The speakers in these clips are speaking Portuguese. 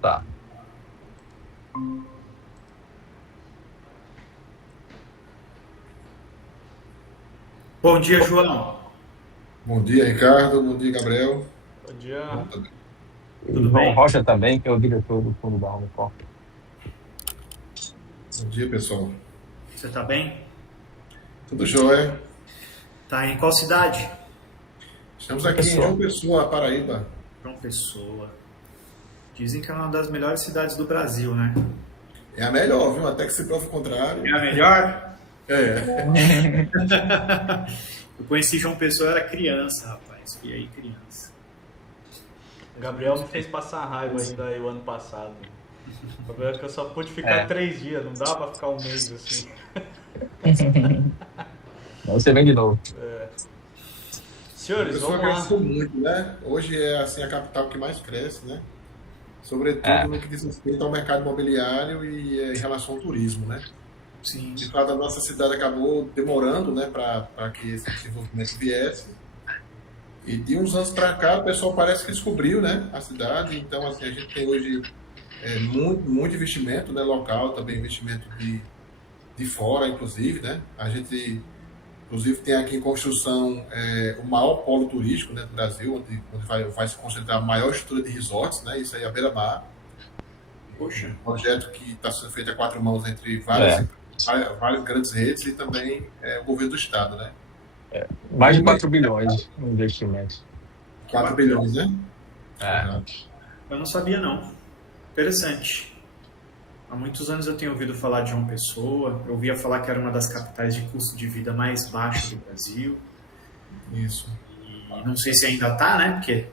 Tá. Bom dia, João. Bom dia, Ricardo. Bom dia, Gabriel. Bom dia. Bom, tá bem. E Tudo João bem? Rocha também, que é o diretor do Fundo da Romicor. Bom dia, pessoal. Você tá bem? Tudo jóia? Tá em qual cidade? Estamos Uma aqui em João pessoa. Pessoa, Paraíba. João Pessoa. Dizem que é uma das melhores cidades do Brasil, né? É a melhor, viu? Até que se prove o É contrário. a melhor? É. Eu conheci João Pessoa, eu era criança, rapaz. Fui aí criança. O Gabriel me fez passar raiva ainda aí o ano passado. O problema é que eu só pude ficar É. 3 dias, não dá pra ficar um mês assim. Você vem de novo. João Senhores, Pessoa vamos lá. cresceu muito, né? Hoje é assim a capital que mais cresce, né? Sobretudo É. no que diz respeito ao mercado imobiliário e em relação ao turismo, né? Sim. De fato, a nossa cidade acabou demorando, né, para que esse desenvolvimento viesse. E de uns anos para cá, o pessoal parece que descobriu, né, a cidade. Então, assim, a gente tem hoje muito investimento, né, local, também investimento de fora, inclusive, né. A gente, inclusive, tem aqui em construção o maior polo turístico, né, do Brasil, onde vai se concentrar a maior estrutura de resorts, né, isso aí é a beira-mar. Poxa. Um projeto que está sendo feito a quatro mãos entre É. várias grandes redes e também o governo do estado, né. Mais E de 4 bilhões no investimento. 4 bilhões, né? É. Exato. Eu não sabia, não. Interessante. Há muitos anos eu tenho ouvido falar de João Pessoa. Eu ouvia falar que era uma das capitais de custo de vida mais baixo do Brasil. Isso. E não sei se ainda tá, né? Porque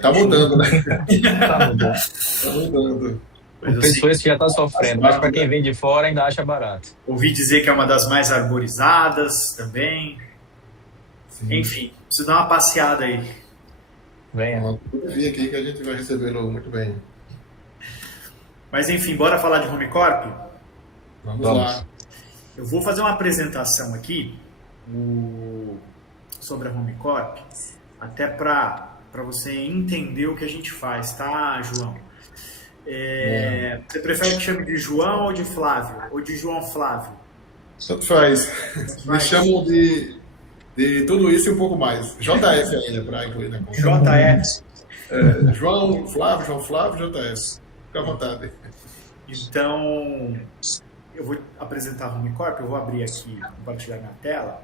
Tá mudando, né? Tá mudando. Tá mudando. mas eu Pessoas que já estão sofrendo, mas para quem vem de fora ainda acha barato. ouvi dizer que é uma das mais arborizadas também. Sim. Enfim, preciso dar uma passeada aí. Venha. Pode vir aqui que a gente vai recebê-lo muito bem. Mas enfim, bora falar de Home Corp? Vamos Vamos. lá. Eu vou fazer uma apresentação aqui sobre a Home Corp, até para você entender o que a gente faz, tá, João? Você prefere que chame de João ou de Flávio? Ou de João Flávio? Tanto faz. Me faz. chamam de tudo isso e um pouco mais. JS ainda, para incluir na conta. JF. João Flávio, JS. Fica à vontade. Então, eu vou apresentar a Home Corp, eu vou abrir aqui, compartilhar minha tela,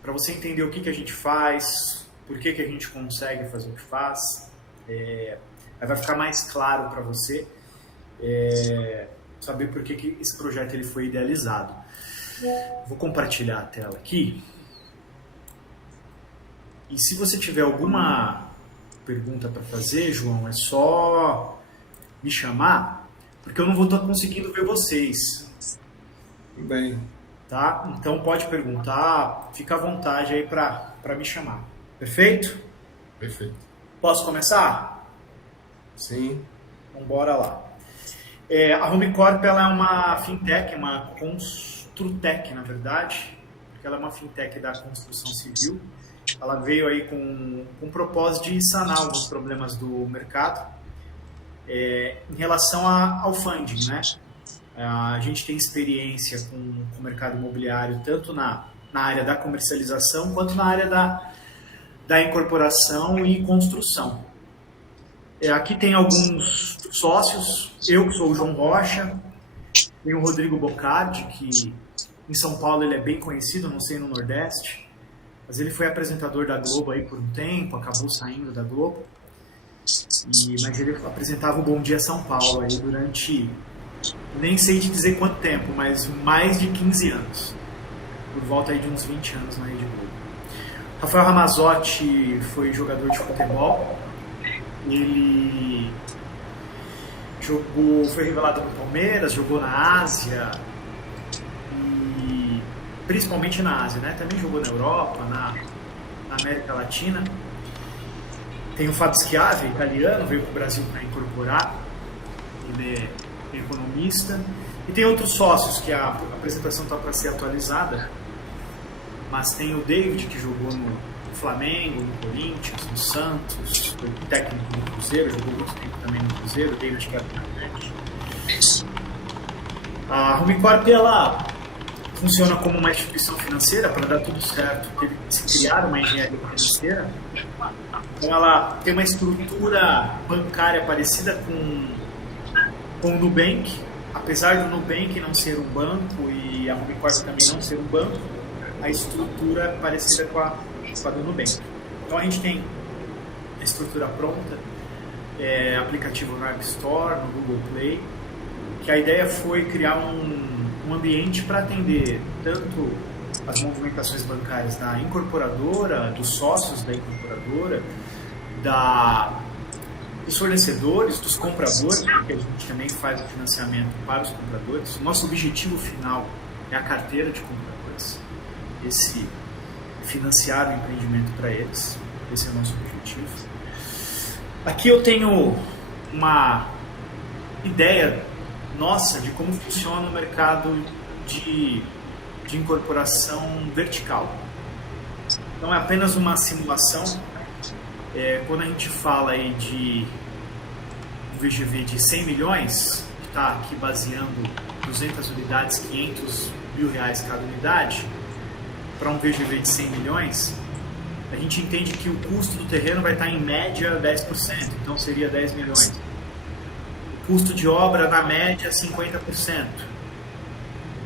para você entender o que a gente faz, por que a gente consegue fazer o que faz. Aí vai ficar mais claro para você saber por que esse projeto ele foi idealizado. Vou compartilhar a tela aqui. E se você tiver alguma pergunta para fazer, João, é só me chamar, porque eu não vou estar conseguindo ver vocês. Tudo bem. Tá? Então pode perguntar, fica à vontade aí para me chamar. Perfeito? Perfeito. Posso começar? Sim. Então bora lá. A Home Corp ela é uma fintech, uma construtech, na verdade, porque ela é uma fintech da construção civil. Ela veio aí com o propósito de sanar alguns problemas do mercado em relação ao funding, né? A gente tem experiência com o mercado imobiliário tanto na área da comercialização quanto na área da incorporação e construção. Aqui tem alguns sócios, eu que sou o João Rocha, tem o Rodrigo Bocardi, que em São Paulo ele é bem conhecido, não sei no Nordeste, mas ele foi apresentador da Globo aí por um tempo, acabou saindo da Globo, mas ele apresentava o Bom Dia São Paulo aí durante, nem sei te dizer quanto tempo, mas mais de 15 anos, por volta aí de uns 20 anos na Rede Globo. Rafael Ramazotti foi jogador de futebol, ele foi revelado no Palmeiras, jogou na Ásia, e principalmente na Ásia, né? Também jogou na Europa, na América Latina. Tem o Fábio Schiavi, italiano, veio para o Brasil para incorporar, ele é economista. E tem outros sócios que a apresentação está para ser atualizada, mas tem o David, que jogou no Flamengo, no Corinthians, no Santos, foi técnico do Cruzeiro, jogou muito tempo também no Cruzeiro, David Capitanete. A Rumicorp, ela funciona como uma instituição financeira. Para dar tudo certo, teve que se criar uma engenharia financeira. Então ela tem uma estrutura bancária parecida com o Nubank, apesar do Nubank não ser um banco e a Rumicorp também não ser um banco, a estrutura é parecida com a do Nubank. Então a gente tem a estrutura pronta, aplicativo no App Store, no Google Play, que a ideia foi criar um ambiente para atender tanto as movimentações bancárias da incorporadora, dos sócios da incorporadora, dos fornecedores, dos compradores, porque a gente também faz o financiamento para os compradores. O nosso objetivo final é a carteira de compradores, financiar o empreendimento para eles. Esse é o nosso objetivo. Aqui eu tenho uma ideia nossa de como funciona o mercado de incorporação vertical. Então é apenas uma simulação. Quando a gente fala aí de um VGV de 100 milhões, que está aqui baseando 200 unidades, 500 mil reais cada unidade, para um VGV de 100 milhões, a gente entende que o custo do terreno vai estar em média 10%, então seria 10 milhões. O custo de obra, na média, 50%.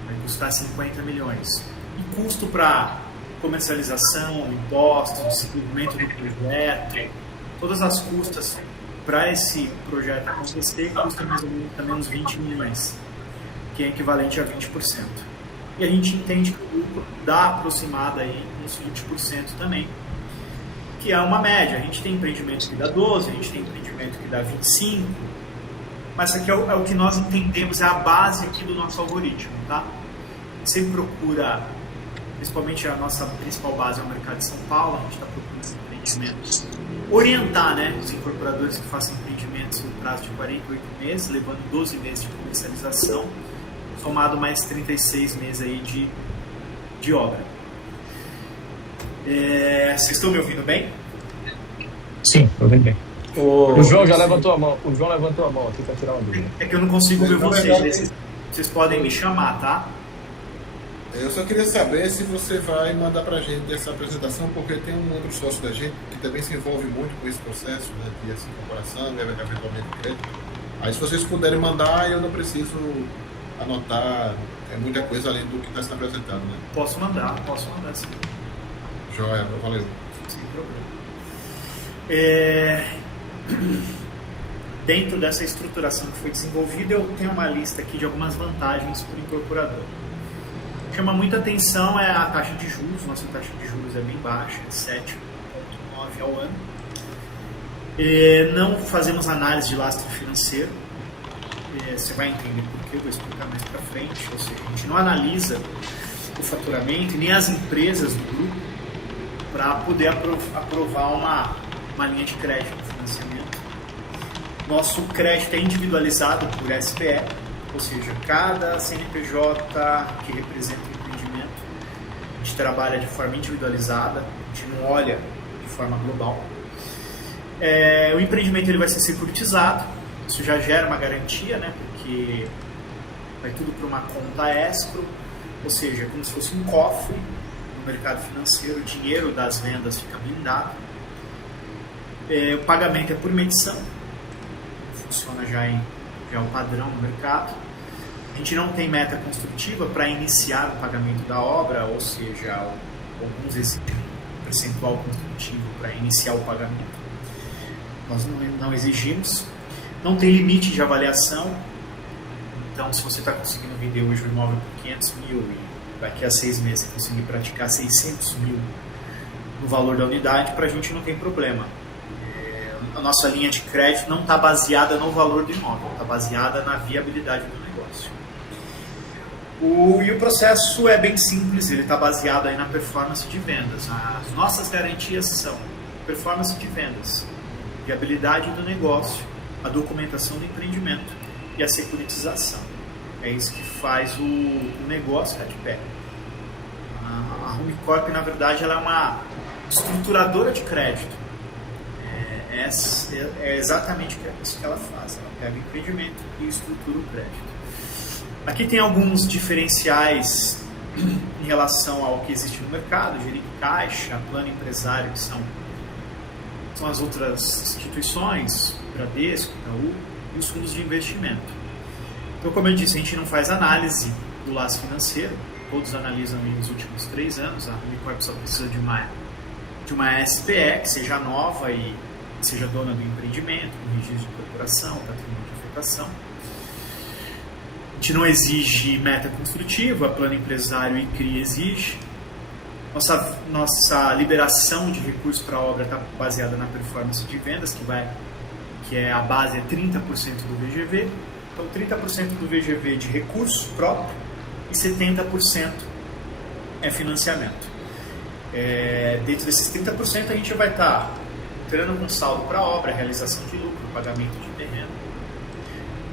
Vai custar 50 milhões. E custo para comercialização, impostos, desenvolvimento do projeto, todas as custas para esse projeto acontecer, custa mais ou menos 20 milhões, que é equivalente a 20%. E a gente entende que o lucro dá aproximado aí uns 20% também, que é uma média. A gente tem empreendimento que dá 12%, a gente tem empreendimento que dá 25%, mas isso aqui é o que nós entendemos, é a base aqui do nosso algoritmo, tá? A gente sempre procura, principalmente a nossa principal base é o mercado de São Paulo, a gente está procurando empreendimentos, orientar, né, os incorporadores que façam empreendimentos no prazo de 48 meses, levando 12 meses de comercialização, somado mais 36 meses aí de obra. Vocês estão me ouvindo bem? Sim, estou ouvindo bem. O João já levantou a mão. O João levantou a mão aqui para tirar uma dúvida. É que eu não consigo ver vocês. Vocês podem me chamar, tá? Eu só queria saber se você vai mandar pra gente essa apresentação, porque tem um outro sócio da gente que também se envolve muito com esse processo, né, de essa incorporação, eventualmente crédito. Aí se vocês puderem mandar, eu não preciso anotar muita coisa além do que está sendo apresentado, né? Posso mandar sim. Joia, valeu. Sem problema. Dentro dessa estruturação que foi desenvolvida, eu tenho uma lista aqui de algumas vantagens para o incorporador. Chama muita atenção a taxa de juros. Nossa taxa de juros é bem baixa, 7,9 ao ano. Não fazemos análise de lastro financeiro. Você vai entender por quê, eu vou explicar mais para frente. Ou seja, a gente não analisa o faturamento e nem as empresas do grupo para poder aprovar uma linha de crédito de financiamento. Nosso crédito é individualizado por SPE, ou seja, cada CNPJ que representa o empreendimento, a gente trabalha de forma individualizada, a gente não olha de forma global. O empreendimento ele vai ser securitizado, isso já gera uma garantia, né, porque vai tudo para uma conta escro, ou seja, como se fosse um cofre no mercado financeiro, o dinheiro das vendas fica blindado. O pagamento é por medição, funciona já é um padrão no mercado. A gente não tem meta construtiva para iniciar o pagamento da obra, ou seja, alguns exigem um percentual construtivo para iniciar o pagamento. Nós não exigimos. Não tem limite de avaliação. Então, se você está conseguindo vender hoje o imóvel por 500 mil e daqui a 6 meses você conseguir praticar 600 mil no valor da unidade, para a gente não tem problema. A nossa linha de crédito não está baseada no valor do imóvel, está baseada na viabilidade do negócio. E o processo é bem simples, ele está baseado aí na performance de vendas. As nossas garantias são performance de vendas, viabilidade do negócio, a documentação do empreendimento e a securitização. É isso que faz o negócio ficar de pé. A Rumicorp, na verdade, ela é estruturadora de crédito. É exatamente isso que ela faz. Ela pega o empreendimento e estrutura o crédito. Aqui tem alguns diferenciais em relação ao que existe no mercado: Geric Caixa, Plano Empresário, que são as outras instituições, Bradesco, Itaú, e os fundos de investimento. Então, como eu disse, a gente não faz análise do laço financeiro, todos analisam nos últimos 3 anos. A Homecorp só precisa de uma SPE que seja nova e seja dona do empreendimento, com registro de corporação, patrimônio de afetação. A gente não exige meta construtiva, Plano Empresário e CRI exige. Nossa liberação de recursos para a obra está baseada na performance de vendas, que é a base, é 30% do VGV. Então, 30% do VGV de recurso próprio e 70% é financiamento. Dentro desses 30%, a gente vai estar entrando com saldo para a obra, realização de lucro, pagamento de terreno.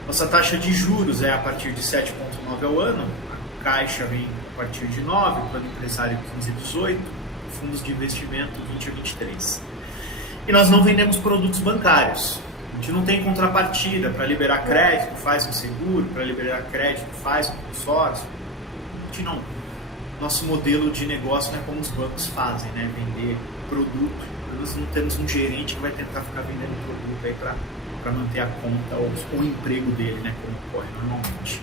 Nossa taxa de juros é a partir de 7,9 ao ano, a Caixa vem a partir de 9, o Plano Empresário 15 a 18, fundos de investimento 20 a 23. E nós não vendemos produtos bancários. A gente não tem contrapartida. Para liberar crédito, faz um seguro, para liberar crédito, faz um consórcio. A gente não. Nosso modelo de negócio não é como os bancos fazem, né? Vender produto. Nós não temos um gerente que vai tentar ficar vendendo produto aí para manter a conta ou o emprego dele, né? Como ocorre normalmente.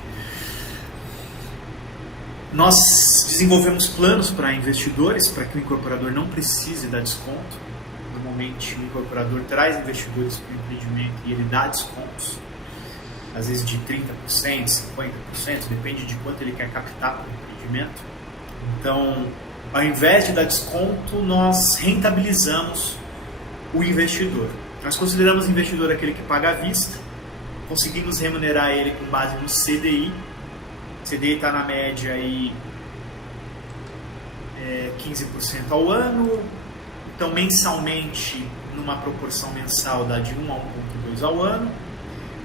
Nós desenvolvemos planos para investidores, para que o incorporador não precise dar desconto. Normalmente o incorporador traz investidores para o empreendimento e ele dá descontos, às vezes de 30%, 50%, depende de quanto ele quer captar para o empreendimento. Então, ao invés de dar desconto, nós rentabilizamos o investidor. Nós consideramos o investidor aquele que paga à vista, conseguimos remunerar ele com base no CDI. O CDI está na média aí 15% ao ano. Então, mensalmente, numa proporção mensal, dá de 1 a 1,2 ao ano.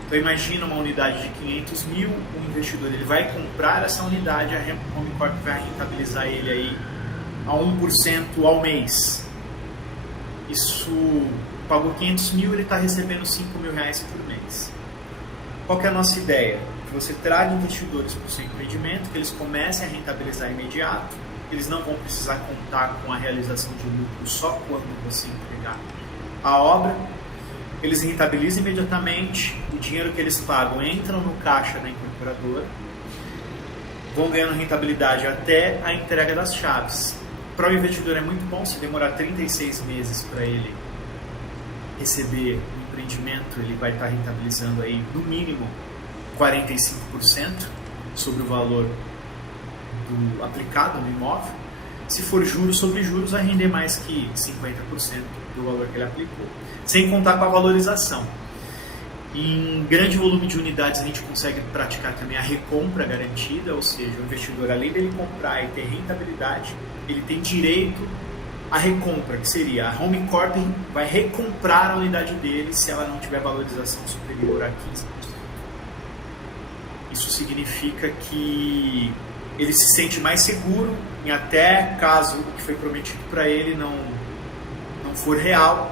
Então, imagina uma unidade de 500 mil, o investidor ele vai comprar essa unidade, a Homecorp vai rentabilizar ele aí a 1% ao mês. Isso, pagou 500 mil, ele está recebendo 5 mil reais por mês. Qual que é a nossa ideia? Que você traga investidores para o seu empreendimento, que eles comecem a rentabilizar imediato. Eles não vão precisar contar com a realização de lucro só quando você entregar a obra. Eles rentabilizam imediatamente, o dinheiro que eles pagam entram no caixa da incorporadora, vão ganhando rentabilidade até a entrega das chaves. Para o investidor é muito bom, se demorar 36 meses para ele receber o empreendimento, ele vai estar rentabilizando aí no mínimo 45% sobre o valor aplicado no imóvel. Se for juros sobre juros, vai render mais que 50% do valor que ele aplicou, sem contar com a valorização. Em grande volume de unidades, a gente consegue praticar também a recompra garantida, ou seja, o investidor, além dele comprar e ter rentabilidade, ele tem direito à recompra, que seria a Homecorp vai recomprar a unidade dele se ela não tiver valorização superior a 15%. Isso significa que ele se sente mais seguro em até caso o que foi prometido para ele não for real,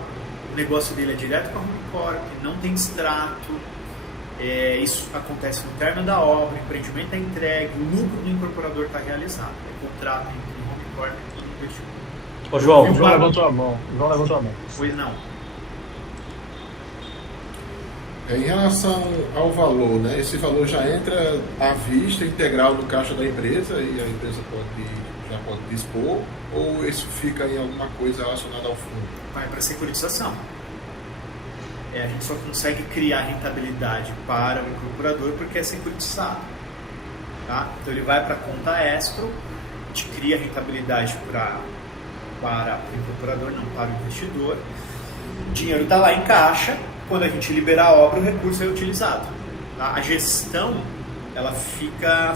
o negócio dele é direto com a Homecorp, não tem extrato, isso acontece no término da obra, o empreendimento é entregue, o lucro do incorporador está realizado, é contrato entre o Homecorp e o investidor. Ô João, O João levantou a mão. Pois não. Em relação ao valor, né? Esse valor já entra à vista integral no caixa da empresa e a empresa já pode dispor, ou isso fica em alguma coisa relacionada ao fundo? Vai para a securitização. A gente só consegue criar rentabilidade para o incorporador porque é securitizado. Tá? Então ele vai para a conta escrow, a gente cria rentabilidade para o incorporador, não para o investidor. O dinheiro está lá em caixa. Quando a gente liberar a obra, o recurso é utilizado. Tá? A gestão, ela fica,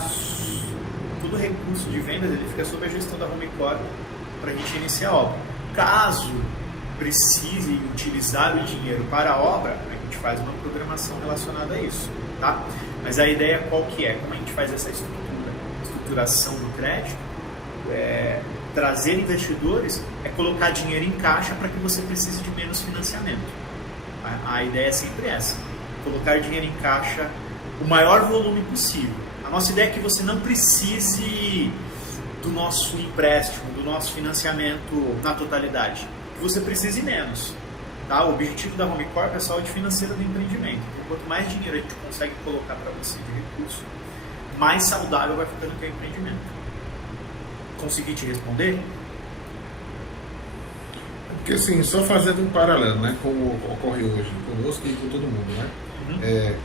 todo o recurso de vendas ele fica sob a gestão da Homecorp para a gente iniciar a obra. Caso precise utilizar o dinheiro para a obra, a gente faz uma programação relacionada a isso. Tá? Mas a ideia qual que é? Como a gente faz essa estruturação do crédito? trazer investidores é colocar dinheiro em caixa para que você precise de menos financiamento. A ideia é sempre essa, colocar dinheiro em caixa o maior volume possível. A nossa ideia é que você não precise do nosso empréstimo, do nosso financiamento na totalidade, que você precise menos. Tá? O objetivo da HomeCorp é a saúde financeira do empreendimento. Então, quanto mais dinheiro a gente consegue colocar para você de recurso, mais saudável vai ficando o teu empreendimento. Consegui te responder? Porque assim, só fazendo um paralelo, né, como ocorre hoje conosco e com todo mundo, né?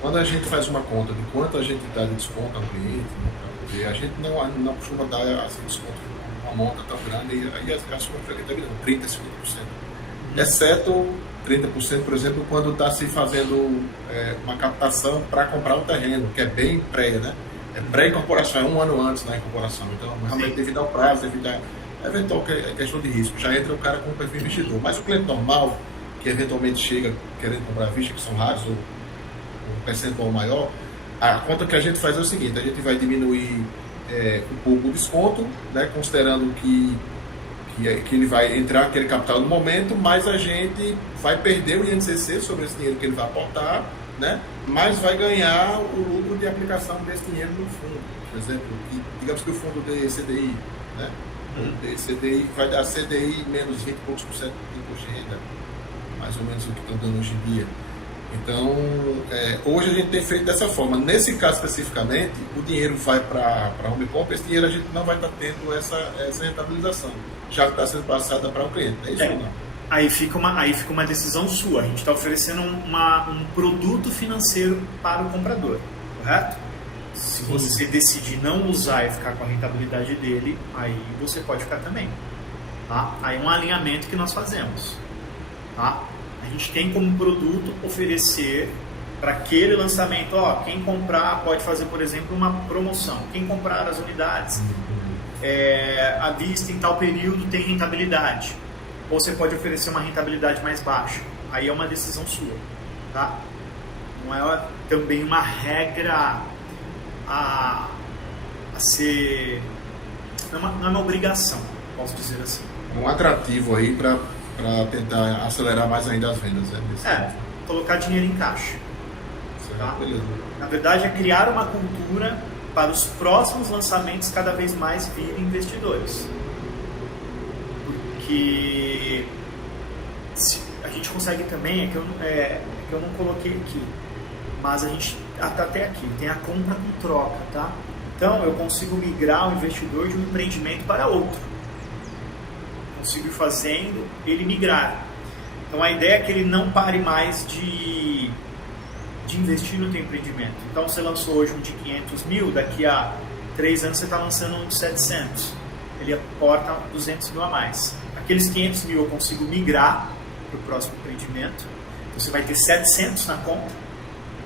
Quando a gente faz uma conta de quanto a gente dá de desconto ao cliente, né, a gente não costuma dar assim, desconto uma monta tão grande, e aí a sua frequência é 30%, 50%. Exceto 30%, por exemplo, quando está se fazendo uma captação para comprar um terreno, que é bem pré, né? É pré-incorporação, é 1 ano antes da incorporação. Então, realmente, devido ao prazo, devido a eventual questão de risco, já entra o cara com o perfil investidor. Mas o cliente normal, que eventualmente chega querendo comprar à vista, que são raros, ou um percentual maior, a conta que a gente faz é o seguinte: a gente vai diminuir um pouco o desconto, né, considerando que ele vai entrar aquele capital no momento, mas a gente vai perder o INCC sobre esse dinheiro que ele vai aportar, né, mas vai ganhar o lucro de aplicação desse dinheiro no fundo. Por exemplo, digamos que o fundo de CDI, né, o de CDI vai dar CDI menos 20 e poucos por cento de imposto de renda, mais ou menos o que estão dando hoje em dia. Então, hoje a gente tem feito dessa forma. Nesse caso especificamente, o dinheiro vai para a HomeCorp, esse dinheiro a gente não vai estar tendo essa rentabilização, já que está sendo passada para o cliente. É isso ou não? Aí fica uma decisão sua. A gente está oferecendo um produto financeiro para o comprador, correto? Se você decidir não usar e ficar com a rentabilidade dele, aí você pode ficar também. Tá? Aí é um alinhamento que nós fazemos. Tá? A gente tem como produto oferecer para aquele lançamento, quem comprar pode fazer, por exemplo, uma promoção. Quem comprar as unidades à vista em tal período tem rentabilidade. Ou você pode oferecer uma rentabilidade mais baixa. Aí é uma decisão sua. Tá? Não é também uma regra a ser... Não é uma obrigação, posso dizer assim. Um atrativo aí para tentar acelerar mais ainda as vendas. Colocar dinheiro em caixa. Tá? Beleza. Na verdade, é criar uma cultura para os próximos lançamentos cada vez mais virem investidores. Porque a gente consegue também, é que eu não coloquei aqui, mas a gente até aqui tem a compra com troca, tá? Então eu consigo migrar o investidor de um empreendimento para outro. Consigo ir fazendo ele migrar. Então a ideia é que ele não pare mais de investir no teu empreendimento. Então você lançou hoje um de 500 mil, daqui a 3 anos você está lançando um de 700. Ele aporta 200 mil a mais. Aqueles 500 mil eu consigo migrar para o próximo empreendimento. Você vai ter 700 na conta,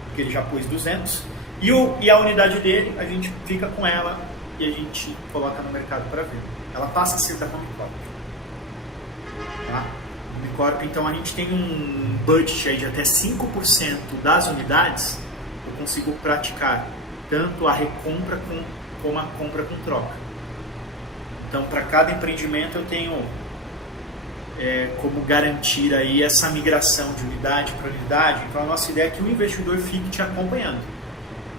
porque ele já pôs 200. E a unidade dele, a gente fica com ela e a gente coloca no mercado para ver. Ela passa a ser da HomeCorp. Tá? HomeCorp, então a gente tem um budget aí de até 5% das unidades. Eu consigo praticar tanto a recompra como a compra com troca. Então, para cada empreendimento eu tenho como garantir aí essa migração de unidade para unidade. Então, a nossa ideia é que o investidor fique te acompanhando.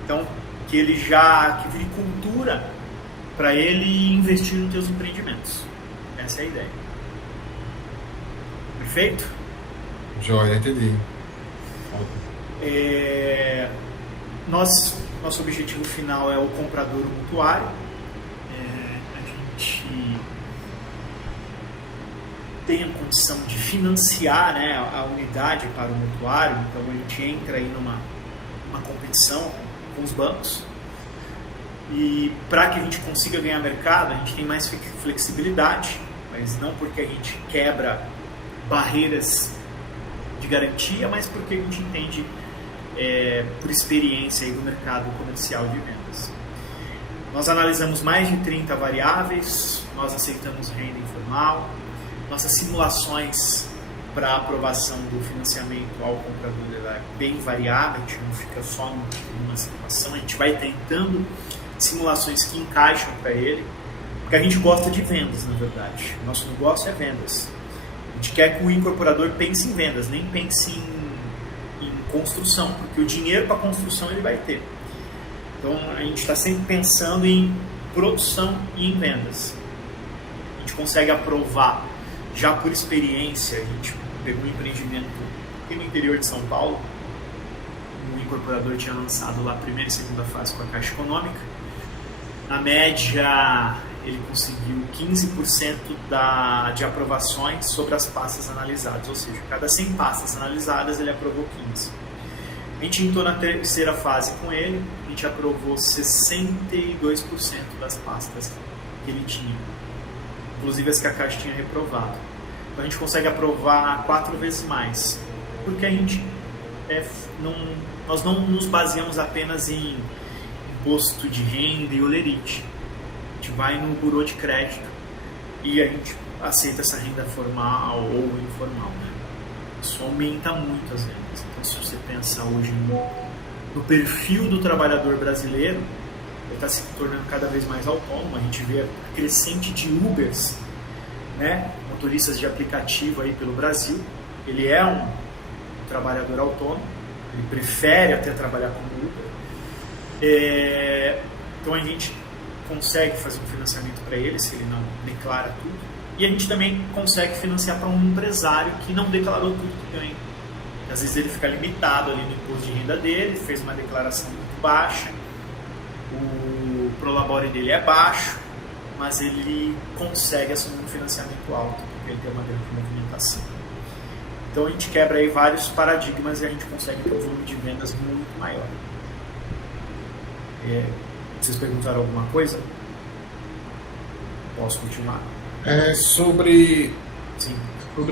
Então, que ele que vire cultura para ele investir nos teus empreendimentos. Essa é a ideia. Perfeito? Joia, entendi. Nosso objetivo final é o comprador mutuário. A gente tem a condição de financiar, né, a unidade para o mutuário, então a gente entra aí numa competição com os bancos. E para que a gente consiga ganhar mercado, a gente tem mais flexibilidade, mas não porque a gente quebra barreiras de garantia, mas porque a gente entende por experiência aí do mercado comercial de vendas. Nós analisamos mais de 30 variáveis, nós aceitamos renda informal, nossas simulações para aprovação do financiamento ao comprador é bem variável, a gente não fica só numa simulação, a gente vai tentando simulações que encaixam para ele. Porque a gente gosta de vendas, na verdade. Nosso negócio é vendas. A gente quer que o incorporador pense em vendas, nem pense em construção, porque o dinheiro para construção ele vai ter. Então a gente está sempre pensando em produção e em vendas. A gente consegue aprovar, já por experiência, a gente pegou um empreendimento aqui no interior de São Paulo, o incorporador tinha lançado lá a primeira e segunda fase com a Caixa Econômica. Na média, ele conseguiu 15% de aprovações sobre as pastas analisadas, ou seja, cada 100 pastas analisadas ele aprovou 15. A gente entrou na terceira fase com ele, a gente aprovou 62% das pastas que ele tinha, inclusive as que a Caixa tinha reprovado. Então a gente consegue aprovar 4 vezes mais, porque a gente nós não nos baseamos apenas em imposto de renda e olerite. A gente vai no burô de crédito e a gente aceita essa renda formal ou informal, né? Isso aumenta muito as vendas. Então, se você pensa hoje no perfil do trabalhador brasileiro, ele está se tornando cada vez mais autônomo. A gente vê a crescente de Ubers, né? Motoristas de aplicativo aí pelo Brasil. Ele é um trabalhador autônomo, ele prefere até trabalhar como Uber. Então a gente consegue fazer um financiamento para ele, se ele não declara tudo. E a gente também consegue financiar para um empresário que não declarou tudo que ganha. Às vezes ele fica limitado ali no imposto de renda dele, fez uma declaração muito baixa, o prolabore dele é baixo, mas ele consegue assumir um financiamento alto, porque ele tem uma grande movimentação. Então a gente quebra aí vários paradigmas e a gente consegue ter um volume de vendas muito maior. Vocês perguntaram alguma coisa? Posso continuar? Sobre Sim.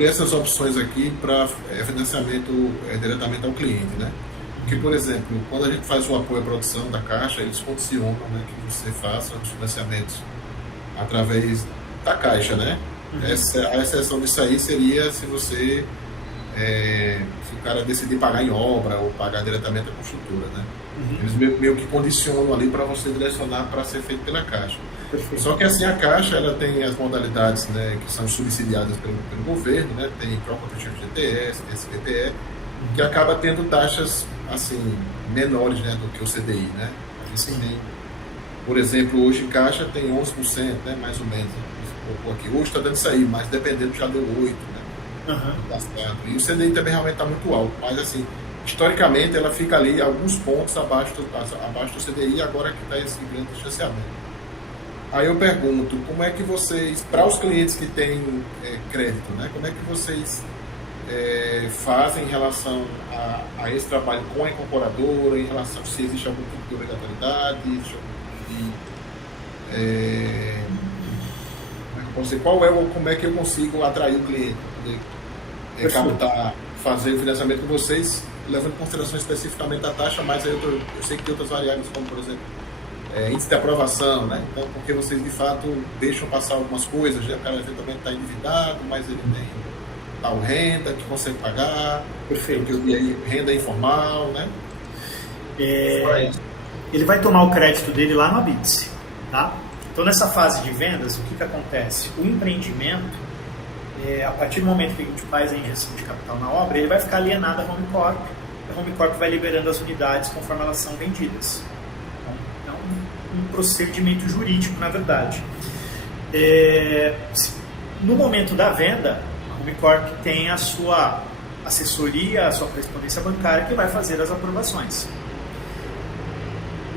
essas opções aqui para financiamento diretamente ao cliente, né? Porque, por exemplo, quando a gente faz o apoio à produção da Caixa, eles condicionam, né, que você faça os financiamentos através da Caixa, né? A exceção disso aí seria se você se o cara decidir pagar em obra ou pagar diretamente a construtora, né? Eles meio que condicionam ali para você direcionar para ser feito pela Caixa. Perfeito. Só que assim, a Caixa ela tem as modalidades, né, que são subsidiadas pelo governo, né? Tem próprio GTS, tem SPTE, que acaba tendo taxas assim menores, né, do que o CDI, né? A gente tem, por exemplo, hoje em Caixa tem 11%, né, mais ou menos. Aqui. Hoje está dando isso aí, mas dependendo já deu 8%, né? E o CDI também realmente está muito alto, mas assim, historicamente ela fica ali alguns pontos abaixo do CDI, agora que está esse grande distanciamento. Aí eu pergunto, como é que vocês, para os clientes que têm crédito, né, como é que vocês fazem em relação a esse trabalho com a incorporadora, em relação a se existe algum tipo de obrigatoriedade, como é que eu consigo atrair o cliente, fazer o financiamento com vocês, levando em consideração especificamente a taxa, mas aí eu sei que tem outras variáveis, como por exemplo índice de aprovação, né? Então, porque vocês de fato deixam passar algumas coisas, né? O cara eventualmente está endividado, mas ele tem tal renda que consegue pagar. Perfeito. E aí, renda informal, né? Ele vai tomar o crédito dele lá no Abits, tá? Então, nessa fase de vendas, o que acontece? O empreendimento, a partir do momento que a gente faz a injeção de capital na obra, ele vai ficar alienado à Home Corp. A Home Corp vai liberando as unidades conforme elas são vendidas. Então, é um procedimento jurídico, na verdade. No momento da venda, a Home Corp tem a sua assessoria, a sua correspondência bancária, que vai fazer as aprovações.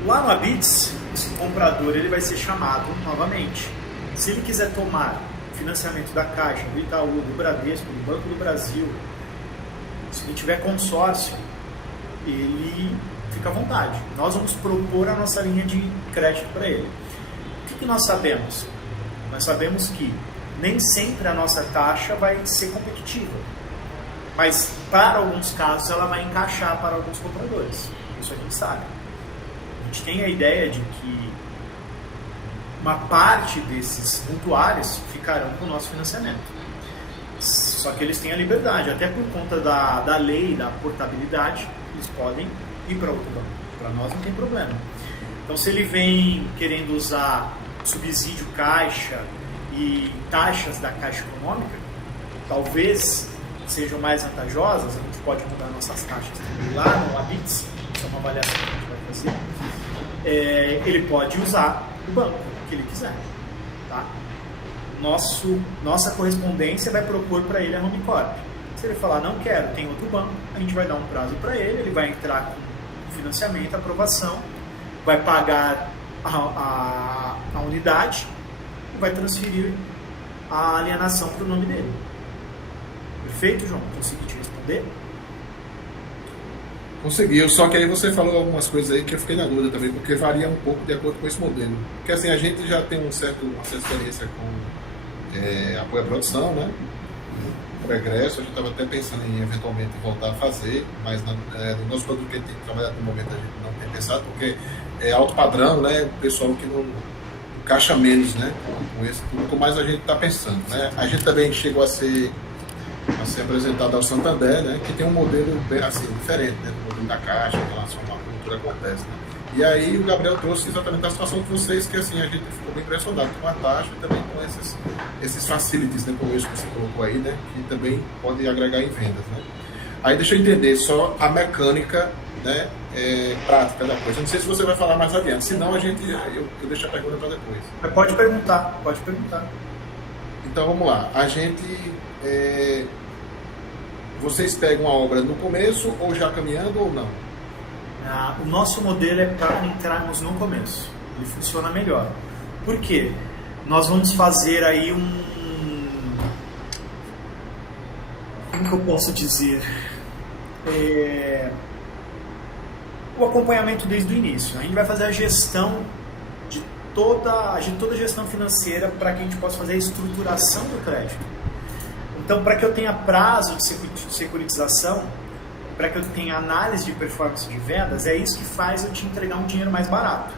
Lá no Abits, esse comprador ele vai ser chamado novamente. Se ele quiser tomar financiamento da Caixa, do Itaú, do Bradesco, do Banco do Brasil, se ele tiver consórcio, ele fica à vontade. Nós vamos propor a nossa linha de crédito para ele. O que nós sabemos? Nós sabemos que nem sempre a nossa taxa vai ser competitiva, mas para alguns casos ela vai encaixar para alguns compradores. Isso a gente sabe. A gente tem a ideia de que uma parte desses mutuários ficarão com o nosso financiamento. Só que eles têm a liberdade, até por conta da lei, da portabilidade, eles podem ir para outro banco. Para nós não tem problema. Então, se ele vem querendo usar subsídio Caixa e taxas da Caixa Econômica, talvez sejam mais vantajosas, a gente pode mudar nossas taxas também lá no Labits, isso é uma avaliação que a gente vai fazer, ele pode usar o banco que ele quiser. Tá? Nossa correspondência vai propor para ele a Home Corp. Se ele falar, não quero, tem outro banco, a gente vai dar um prazo para ele, ele vai entrar com financiamento, aprovação, vai pagar a unidade e vai transferir a alienação para o nome dele. Perfeito, João? Consegui te responder? Conseguiu, só que aí você falou algumas coisas aí que eu fiquei na dúvida também, porque varia um pouco de acordo com esse modelo. Porque assim, a gente já tem uma certa experiência com apoio à produção, né? Progresso, a gente estava até pensando em eventualmente voltar a fazer, mas no nosso produto que a gente tem trabalhado no momento a gente não tem pensado, porque é alto padrão, né? O pessoal que não encaixa menos, né? Com esse público, mas a gente está pensando, né? A gente também chegou a ser apresentado ao Santander, né? Que tem um modelo bem assim, diferente, né? Do modelo da Caixa em relação a uma cultura acontece, né? E aí o Gabriel trouxe exatamente a situação de vocês, que assim, a gente ficou bem impressionado com a taxa e também com esses facilities, né, como isso que você colocou aí, né, que também pode agregar em vendas, né. Aí deixa eu entender só a mecânica, né, prática da coisa. Não sei se você vai falar mais adiante, senão eu deixo a pergunta para depois. Mas pode perguntar, pode perguntar. Então vamos lá, vocês pegam a obra no começo ou já caminhando ou não? O nosso modelo é para entrarmos no começo. Ele funciona melhor. Por quê? Nós vamos fazer aí como que eu posso dizer? O acompanhamento desde o início. A gente vai fazer a gestão de toda a gestão financeira para que a gente possa fazer a estruturação do crédito. Então, para que eu tenha prazo de securitização, para que eu tenha análise de performance de vendas, é isso que faz eu te entregar um dinheiro mais barato,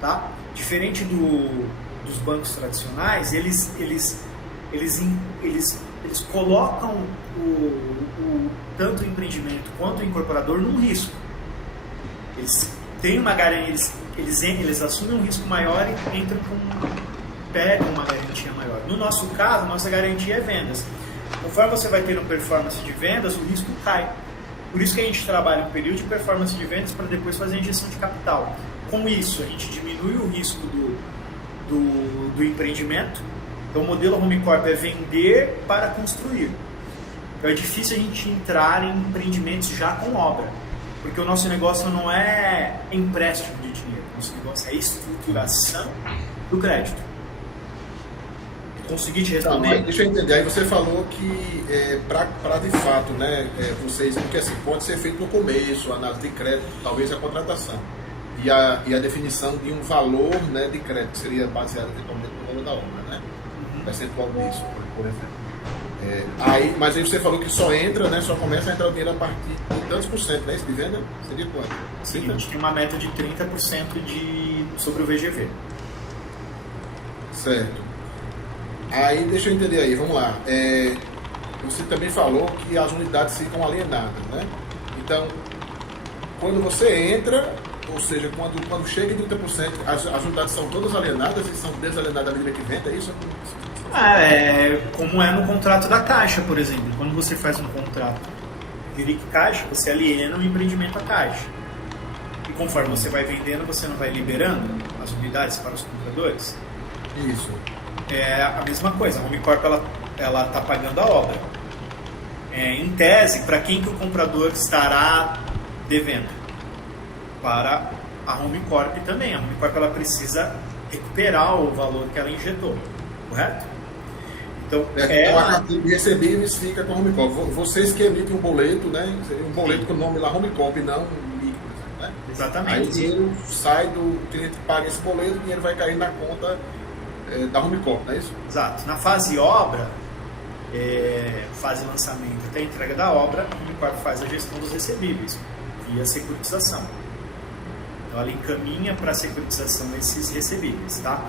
tá? Diferente dos bancos tradicionais, eles colocam tanto o empreendimento quanto o incorporador num risco. Eles têm uma garantia, eles assumem um risco maior e pegam uma garantia maior. No nosso caso, nossa garantia é vendas. Conforme você vai ter uma performance de vendas, o risco cai. Por isso que a gente trabalha um período de performance de vendas para depois fazer a injeção de capital. Com isso, a gente diminui o risco do empreendimento. Então, o modelo Home Corp é vender para construir. Então, é difícil a gente entrar em empreendimentos já com obra, porque o nosso negócio não é empréstimo de dinheiro, o nosso negócio é estruturação do crédito. Consegui te responder? Não, deixa eu entender. Aí você falou que para de fato, né, vocês, porque assim, pode ser feito no começo, a análise de crédito, talvez a contratação e a definição de um valor, né, de crédito, que seria baseado eventualmente no valor da obra, né? Percentual disso, por exemplo. Mas aí você falou que só entra, né, só começa a entrar o dinheiro a partir de tantos por cento, né, de venda? Seria quanto? Sim, a gente tem uma meta de 30% sobre o VGV. Certo. Aí, deixa eu entender aí, vamos lá. Você também falou que as unidades ficam alienadas, né? Então, quando você entra, ou seja, quando chega em 30%, as unidades são todas alienadas e são desalienadas à medida que vende, é isso? Como é no contrato da Caixa, por exemplo. Quando você faz um contrato de Caixa, você aliena o empreendimento à Caixa. E conforme você vai vendendo, você não vai liberando as unidades para os compradores? Isso. É a mesma coisa, a Home Corp ela está pagando a obra. Em tese, para quem que o comprador estará devendo? Para a Home Corp também. A Home Corp ela precisa recuperar o valor que ela injetou, correto? Então, a carteira de recebíveis fica com a Home Corp. Vocês que emitem um boleto, né? Seria um boleto com o nome lá Home Corp, não líquido, né? Exatamente. Aí o dinheiro sai o cliente paga esse boleto, o dinheiro vai cair na conta da Home Corp, não é isso? Exato. Na fase obra, fase lançamento até a entrega da obra, a Home Corp faz a gestão dos recebíveis via securitização. Então ela encaminha para a securitização esses recebíveis, tá?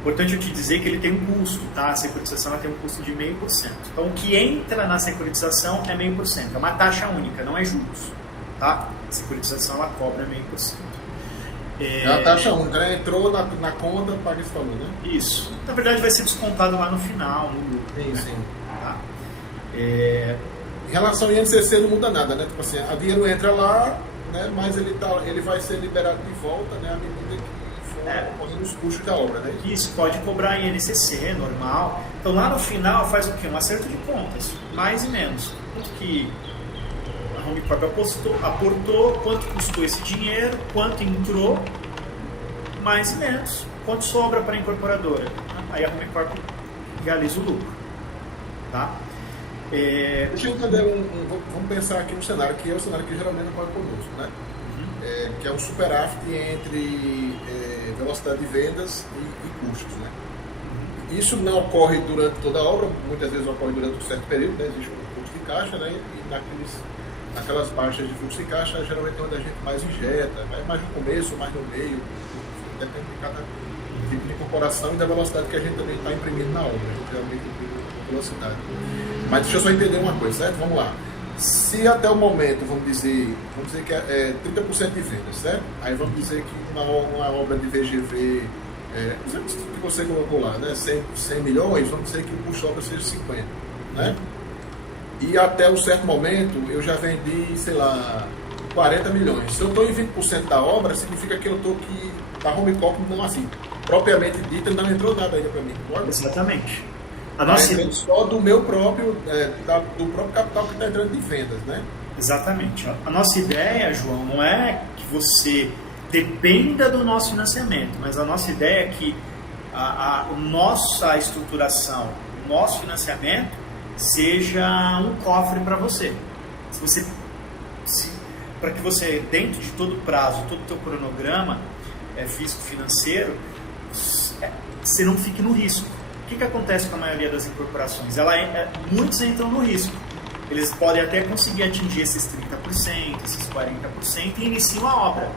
Importante eu te dizer que ele tem um custo, tá? A securitização ela tem um custo de 0,5%. Então o que entra na securitização é 0,5%. É uma taxa única, não é juros, tá? A securitização ela cobra 0,5%. É a taxa única, né? Entrou na conta, paga esse valor, né? Isso. Na verdade vai ser descontado lá no final, no lucro. Sim, né? sim. Tá? Em relação ao INCC não muda nada, né? Tipo assim, a dinheiro entra lá, né? Mas ele vai ser liberado de volta, né? À medida que for ocorrendo os custos da obra, né? Isso, pode cobrar INCC, normal. Então lá no final faz o quê? Um acerto de contas, mais e menos. Quanto que a Home Corp aportou, quanto custou esse dinheiro, quanto entrou, mais e menos. Quanto sobra para a incorporadora. Aí a Home Corp realiza o lucro. Tá? Deixa eu entender vamos pensar aqui no cenário, que é o cenário que geralmente ocorre conosco, né? Que é um superávit entre velocidade de vendas e custos, né? Isso não ocorre durante toda a obra, muitas vezes ocorre durante um certo período, né? Existe um fluxo de caixa, né? E naquelas baixas de fluxo de caixa, geralmente é onde a gente mais injeta, mais no começo, mais no meio, depende de cada tipo de incorporação e da velocidade que a gente também está imprimindo na obra. A gente geralmente imprime com velocidade. Mas deixa eu só entender uma coisa, certo? Vamos lá. Se até o momento, vamos dizer que é 30% de vendas, certo? Aí vamos dizer que uma obra de VGV, que você colocou lá, né? 100 milhões, vamos dizer que o custo obra seja 50, né? E até um certo momento eu já vendi, sei lá, 40 milhões. Se eu estou em 20% da obra, significa que eu estou que a Home Corp não assim, propriamente dita, não entrou nada ainda para mim. Pode? Exatamente. Só do meu próprio, do próprio capital que está entrando de vendas, né? Exatamente. A nossa ideia, João, não é que você dependa do nosso financiamento, mas a nossa ideia é que a nossa estruturação, o nosso financiamento seja um cofre para você. Para que você, dentro de todo o prazo, todo o teu cronograma físico-financeiro, você não fique no risco. O que acontece com a maioria das incorporações? Muitos entram no risco. Eles podem até conseguir atingir esses 30%, esses 40% e iniciam a obra.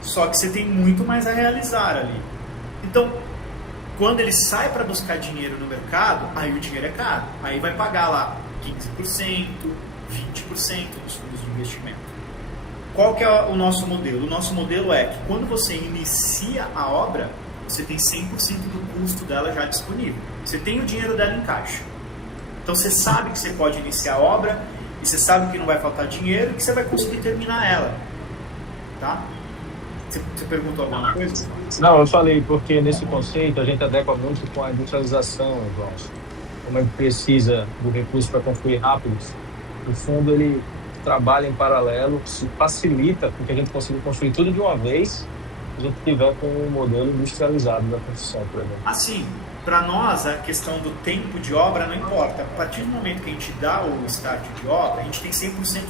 Só que você tem muito mais a realizar ali. Então, quando ele sai para buscar dinheiro no mercado, aí o dinheiro é caro. Aí vai pagar lá 15%, 20% dos fundos de investimento. Qual que é o nosso modelo? O nosso modelo é que quando você inicia a obra, você tem 100% do custo dela já disponível. Você tem o dinheiro dela em caixa. Então você sabe que você pode iniciar a obra e você sabe que não vai faltar dinheiro e que você vai conseguir terminar ela. Tá? Você perguntou alguma coisa? Não, eu falei porque nesse conceito a gente adequa muito com a industrialização, João. Como a gente precisa do recurso para construir rápido, o fundo ele trabalha em paralelo, se facilita com que a gente consiga construir tudo de uma vez, se a gente tiver com um modelo industrializado da construção, por exemplo. Assim, para nós a questão do tempo de obra não importa. A partir do momento que a gente dá o start de obra, a gente tem 100%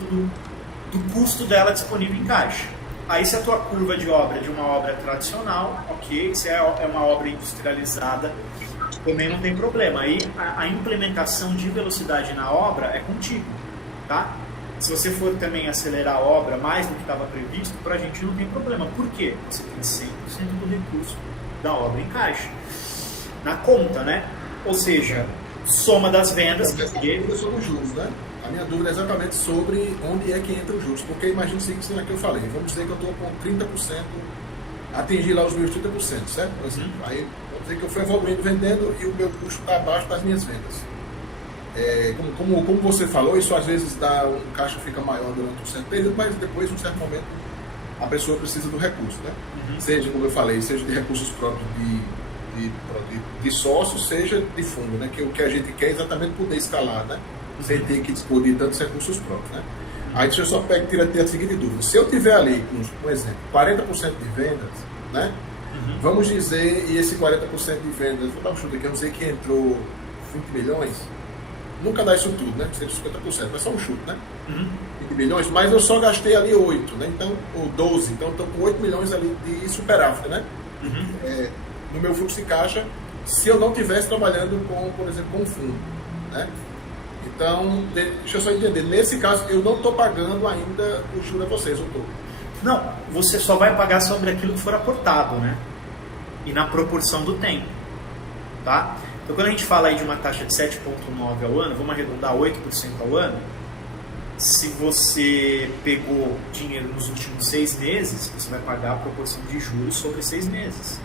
do custo dela disponível em caixa. Aí se a tua curva de obra é de uma obra tradicional, ok, se é uma obra industrializada, também não tem problema. Aí a implementação de velocidade na obra é contigo, tá? Se você for também acelerar a obra mais do que estava previsto, para a gente não tem problema. Por quê? Você tem 100% do recurso da obra em caixa. Na conta, né? Ou seja, soma das vendas. Essa dúvida sobre os juros, né? A minha dúvida é exatamente sobre onde é que entra os juros. Porque imagina o seguinte, que eu falei. Vamos dizer que eu estou com 30%, atingir lá os meus 30%, certo? Por exemplo. Aí vamos dizer que eu fui evoluindo, vendendo e o meu custo está abaixo das minhas vendas. Como você falou, isso às vezes um caixa fica maior durante um certo período, mas depois, em um certo momento, a pessoa precisa do recurso, né? Seja, como eu falei, seja de recursos próprios de sócios, seja de fundo, né? Que o que a gente quer é exatamente poder escalar, né? Sem ter que dispor de tantos recursos próprios, né? Aí deixa eu só tirar a seguinte dúvida. Se eu tiver ali, por exemplo, 40% de vendas, né? Vamos dizer, e esse 40% de vendas, vou dar um chute aqui, vamos dizer que entrou 20 milhões, nunca dá isso tudo, né? Seja 50%, mas só um chute, né? 20 milhões, mas eu só gastei ali 8, né? Então, ou 12, então estou com 8 milhões ali de superávit, né? No meu fluxo de caixa, se eu não estivesse trabalhando com, por exemplo, com um fundo, né? Então, deixa eu só entender, nesse caso, eu não estou pagando ainda o juro a vocês, eu estou? Não, você só vai pagar sobre aquilo que for aportado, né? E na proporção do tempo, tá? Então, quando a gente fala aí de uma taxa de 7,9% ao ano, vamos arredondar 8% ao ano, se você pegou dinheiro nos últimos 6 meses, você vai pagar a proporção de juros sobre 6 meses.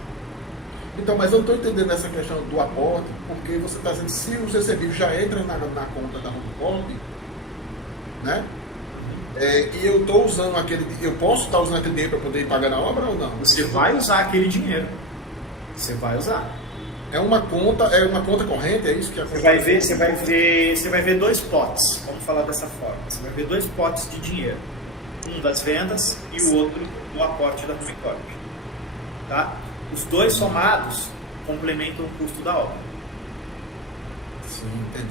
Então, mas eu não estou entendendo essa questão do aporte, porque você está dizendo se os recebíveis já entram na conta da Homecorp, né? E eu estou usando eu posso estar usando aquele dinheiro para poder ir pagar na obra ou não? Você vai usar aquele dinheiro. Você vai usar. É uma conta corrente, é isso que acontece? Você vai ver 2 potes, vamos falar dessa forma. Você vai ver 2 potes de dinheiro. Um das vendas e o outro do aporte da Homecorp. Tá? Os 2 somados complementam o custo da obra. Sim, entendi.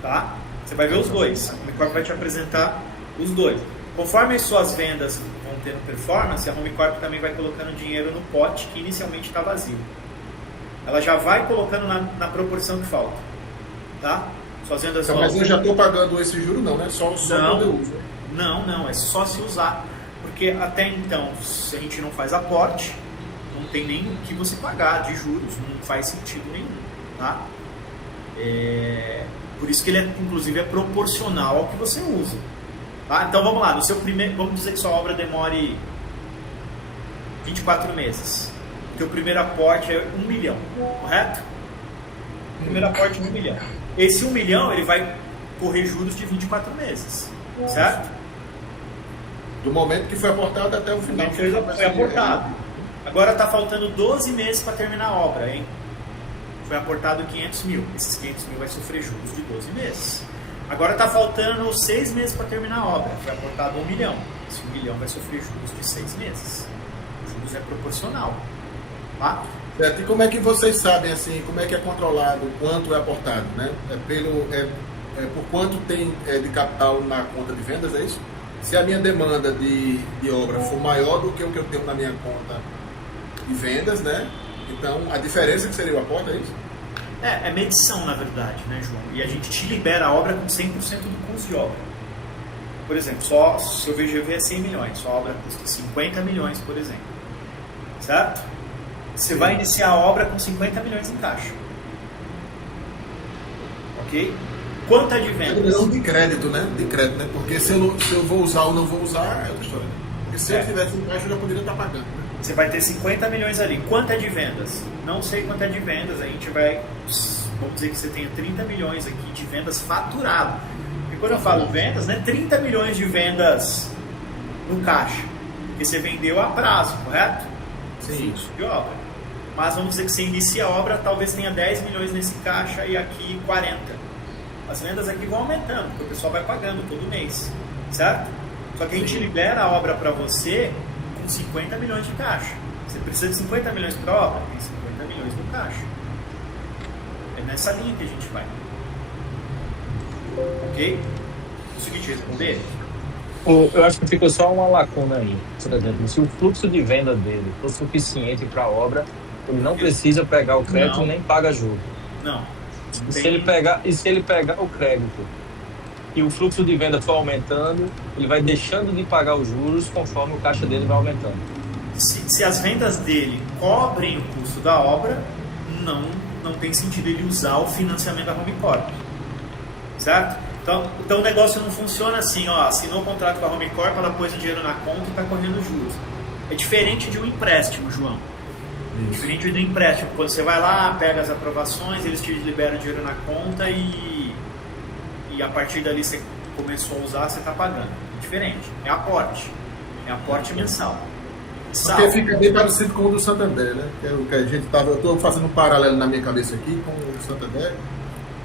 Tá? Você vai ver os 2. A Homecorp vai te apresentar os 2. Conforme as suas vendas vão tendo performance, a Homecorp também vai colocando dinheiro no pote que inicialmente está vazio. Ela já vai colocando na proporção que falta. Tá? Suas vendas então, mas eu já estou pagando esse juro não, né? Só quando eu uso. Não, é só se usar. Porque até então, se a gente não faz aporte, não tem nem o que você pagar de juros, não faz sentido nenhum. Tá? Por isso que ele inclusive é proporcional ao que você usa. Tá? Então vamos lá, no seu primeiro, vamos dizer que sua obra demore 24 meses. O teu primeiro aporte é 1 milhão, correto? O primeiro aporte é 1 milhão. Esse 1 milhão ele vai correr juros de 24 meses, certo? Do momento que foi aportado até o final. Foi aportado. Agora está faltando 12 meses para terminar a obra, hein? Foi aportado 500 mil. Esses 500 mil vai sofrer juros de 12 meses. Agora está faltando 6 meses para terminar a obra. Foi aportado 1 milhão. Esse 1 milhão vai sofrer juros de 6 meses. O juros é proporcional. Tá? Certo. E como é que vocês sabem, assim, como é que é controlado quanto é aportado, né? Por quanto tem de capital na conta de vendas, é isso? Se a minha demanda de obra for maior do que o que eu tenho na minha conta de vendas, né? Então, a diferença que seria o aporte, é isso? É medição, na verdade, né, João? E a gente te libera a obra com 100% do custo de obra. Por exemplo, só se o VGV é 100 milhões, sua obra custa 50 milhões, por exemplo. Certo? Você vai iniciar a obra com 50 milhões em caixa. Ok? Quanto é de vendas? De crédito, né? De crédito, né? Porque se eu vou usar ou não vou usar, é outra história. Porque se eu tivesse em caixa, eu já poderia estar pagando, né? Você vai ter 50 milhões ali. Quanto é de vendas? Não sei quanto é de vendas. A gente vai... Vamos dizer que você tenha 30 milhões aqui de vendas faturado. E quando eu falo vendas, né? 30 milhões de vendas no caixa. Porque você vendeu a prazo, correto? Sim. Fluxo de obra. Mas vamos dizer que você inicia a obra, talvez tenha 10 milhões nesse caixa e aqui 40. As vendas aqui vão aumentando, porque o pessoal vai pagando todo mês. Certo? Só que a gente libera a obra para você com 50 milhões de caixa. Você precisa de 50 milhões para a obra? Tem 50 milhões no caixa. É nessa linha que a gente vai. Ok? Consegui te responder? Eu acho que ficou só uma lacuna aí. Por exemplo, se o fluxo de venda dele for suficiente para a obra, ele não precisa pegar o crédito nem paga juros. Não. E se ele pegar o crédito e o fluxo de venda for aumentando, ele vai deixando de pagar os juros conforme o caixa dele vai aumentando. Se as vendas dele cobrem o custo da obra, não tem sentido ele usar o financiamento da Homecorp. Certo? Então o negócio não funciona assim, ó, assinou o contrato com a Homecorp, ela pôs o dinheiro na conta e está correndo juros. É diferente de um empréstimo, João. Diferente do empréstimo, quando você vai lá, pega as aprovações, eles te liberam o dinheiro na conta e a partir dali você começou a usar, você está pagando. Diferente, é aporte mensal. Porque fica bem parecido com o do Santander, né? Que é o que a gente eu estou fazendo um paralelo na minha cabeça aqui com o Santander,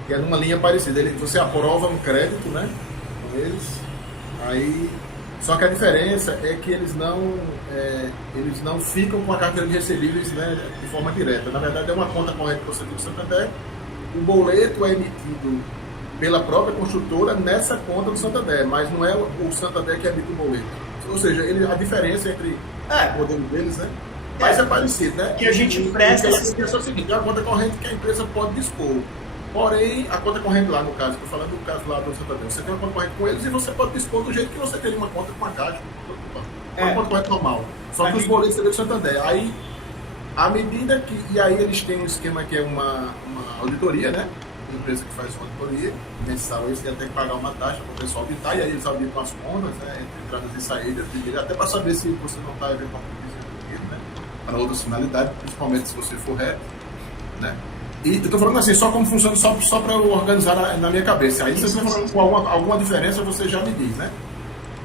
que é numa linha parecida. Você aprova um crédito, né? Com eles, aí... Só que a diferença é que eles não ficam com a carteira de recebíveis, né, de forma direta. Na verdade, é uma conta corrente que você tem no Santander. O boleto é emitido pela própria construtora nessa conta do Santander, mas não é o Santander que emite o boleto. Ou seja, a diferença entre o modelo deles, né? Mas é parecido, né? E a gente presta... É o seguinte, é uma conta corrente que a empresa pode dispor. Porém, a conta corrente lá, no caso, estou falando do caso lá do Santander, você tem uma conta corrente com eles e você pode dispor do jeito que você teria uma conta com a Caixa, uma conta corrente normal. Só que os boletos seriam do Santander. Aí, à medida que... E aí eles têm um esquema que é uma auditoria, né? empresa que faz uma auditoria mensal, eles têm até que pagar uma taxa para o pessoal auditar, e aí eles auditam as contas, né, entre entradas e saídas, até para saber se você não está eventualmente dizendo dinheiro, né, para outras finalidades, principalmente se você for rap, né. E eu estou falando assim, só como funciona, só para eu organizar na minha cabeça. Aí se você for com alguma diferença, você já me diz, né.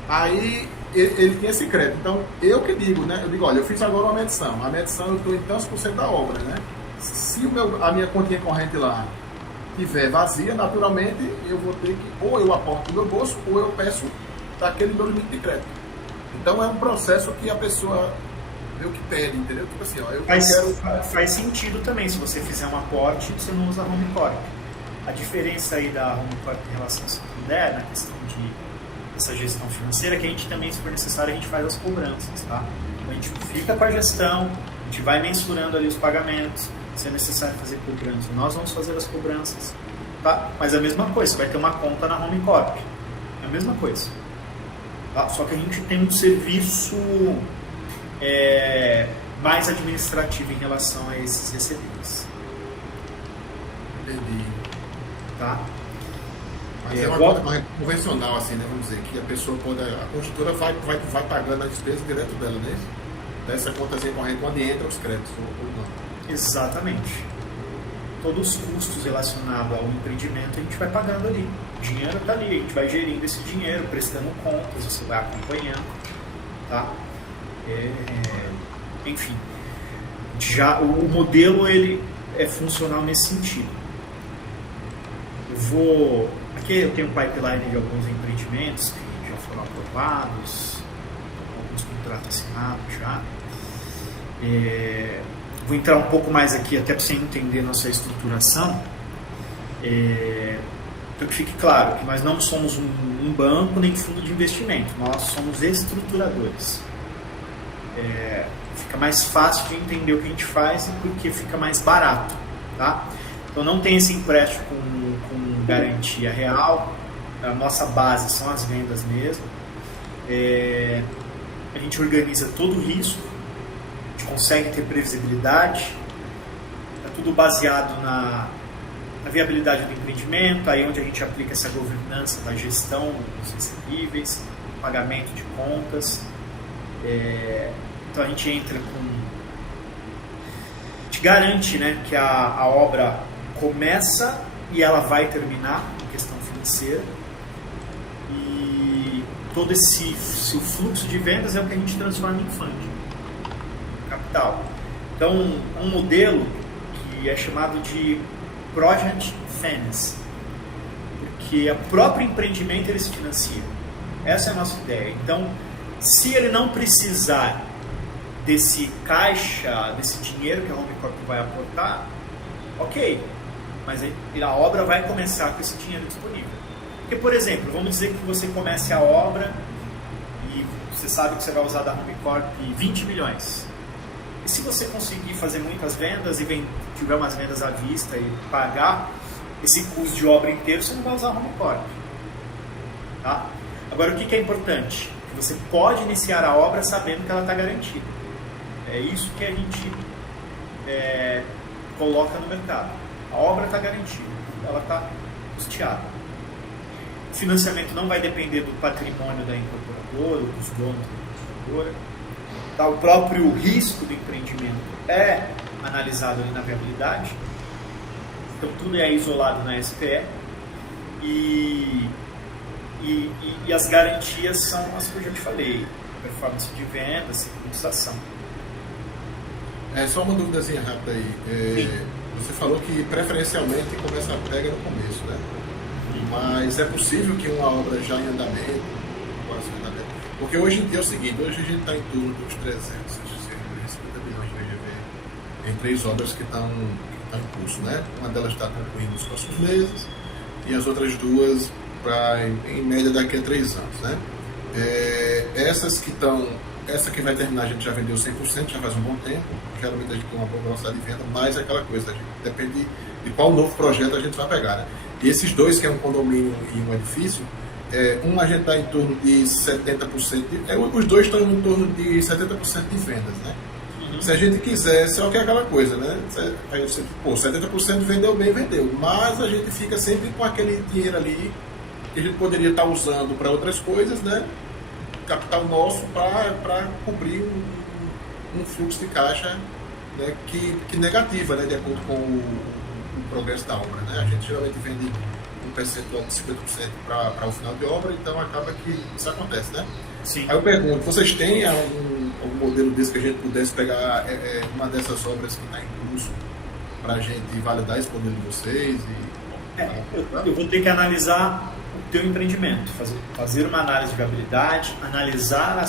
Aí ele tem esse crédito. Então, eu que digo, né? Eu digo, olha, eu fiz agora uma medição. A medição eu estou em tantos por cento da obra, né? Se a minha continha corrente lá estiver vazia, naturalmente eu vou ter que, ou eu aporto no meu bolso, ou eu peço daquele meu limite de crédito. Então, é um processo que a pessoa meio que pede, entendeu? Tipo assim, ó, faz sentido também, se você fizer um aporte, você não usa a Home Corp. A diferença aí da Home Corp em relação ao Santander, na questão de essa gestão financeira, que a gente também, se for necessário, a gente faz as cobranças, tá? A gente fica com a gestão, a gente vai mensurando ali os pagamentos, se é necessário fazer cobrança, nós vamos fazer as cobranças, tá? Mas é a mesma coisa, você vai ter uma conta na Home Corp, é a mesma coisa, tá? Só que a gente tem um serviço mais administrativo em relação a esses recebíveis. Entendi. Tá? Mas é uma conta mais convencional, assim, né? Vamos dizer, que a pessoa pode. A construtora vai pagando a despesa direto dela, né? Dessa contazinha corrente onde entra os créditos, ou não. Exatamente. Todos os custos relacionados ao empreendimento a gente vai pagando ali. O dinheiro está ali, a gente vai gerindo esse dinheiro, prestando contas, você vai acompanhando, tá? Enfim, já o modelo ele é funcional nesse sentido. Aqui eu tenho um pipeline de alguns empreendimentos que já foram aprovados, alguns contratos assinados já. Vou entrar um pouco mais aqui, até para você entender nossa estruturação. Então que fique claro que nós não somos um banco nem fundo de investimento, nós somos estruturadores. Fica mais fácil de entender o que a gente faz e porque fica mais barato, tá? Então não tem esse empréstimo com garantia real, a nossa base são as vendas mesmo. A gente organiza todo o risco, a gente consegue ter previsibilidade, é tudo baseado na viabilidade do empreendimento, aí onde a gente aplica essa governança da gestão dos recebíveis, pagamento de contas. Então a gente entra com... A gente garante, né, que a obra começa e ela vai terminar em questão financeira. E todo o fluxo de vendas é o que a gente transforma em funding, capital. Então, um modelo que é chamado de Project Finance, porque o próprio empreendimento ele se financia. Essa é a nossa ideia. Então, se ele não precisar desse caixa, desse dinheiro que a Home Corp vai aportar, ok, mas a obra vai começar com esse dinheiro disponível. Porque, por exemplo, vamos dizer que você comece a obra e você sabe que você vai usar da Home Corp 20 milhões. E se você conseguir fazer muitas vendas e tiver umas vendas à vista e pagar esse custo de obra inteiro, você não vai usar a Home Corp. Tá? Agora, o que é importante? Você pode iniciar a obra sabendo que ela está garantida. É isso que a gente coloca no mercado. A obra está garantida, ela está custeada. O financiamento não vai depender do patrimônio da incorporadora, dos donos da incorporadora. Tá? O próprio risco do empreendimento é analisado ali na viabilidade. Então tudo é isolado na SPE. E as garantias são as que eu já te falei: performance de venda, segurança. Só uma dúvidazinha rápida aí. Você falou que preferencialmente começa a pega no começo, né? Mas é possível que uma obra já em andamento, porque hoje em dia é o seguinte, hoje a gente está em torno dos 350 milhões de VGV em 3 obras que estão em curso, né? Uma delas está concluindo nos próximos meses e as outras 2 em média daqui a 3 anos, né? Essa que vai terminar a gente já vendeu 100%, já faz um bom tempo, geralmente a gente tem uma boa velocidade de venda, mas é aquela coisa, a gente depende de qual novo projeto a gente vai pegar, né? E esses 2, que é um condomínio e um edifício, a gente está em torno de 70%, os 2 estão em torno de 70% de vendas, né? Se a gente quisesse, só que é aquela coisa, né? Aí você, pô, 70% vendeu bem, vendeu. Mas a gente fica sempre com aquele dinheiro ali que a gente poderia estar usando para outras coisas, né? Capital nosso para cobrir um fluxo de caixa, né? que negativa, né? De acordo com o progresso da obra, né? A gente geralmente vende um percentual de 50% para o final de obra, então acaba que isso acontece, né? Sim. Aí eu pergunto, vocês têm algum modelo desse que a gente pudesse pegar uma dessas obras que está em curso para a gente validar esse modelo de vocês? Eu vou ter que analisar o teu empreendimento, fazer uma análise de viabilidade, analisar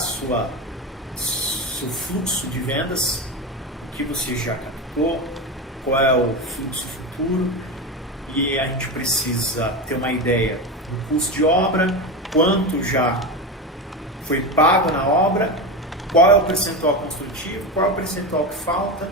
seu fluxo de vendas, que você já captou, qual é o fluxo futuro, e a gente precisa ter uma ideia do custo de obra, quanto já foi pago na obra, qual é o percentual construtivo, qual é o percentual que falta,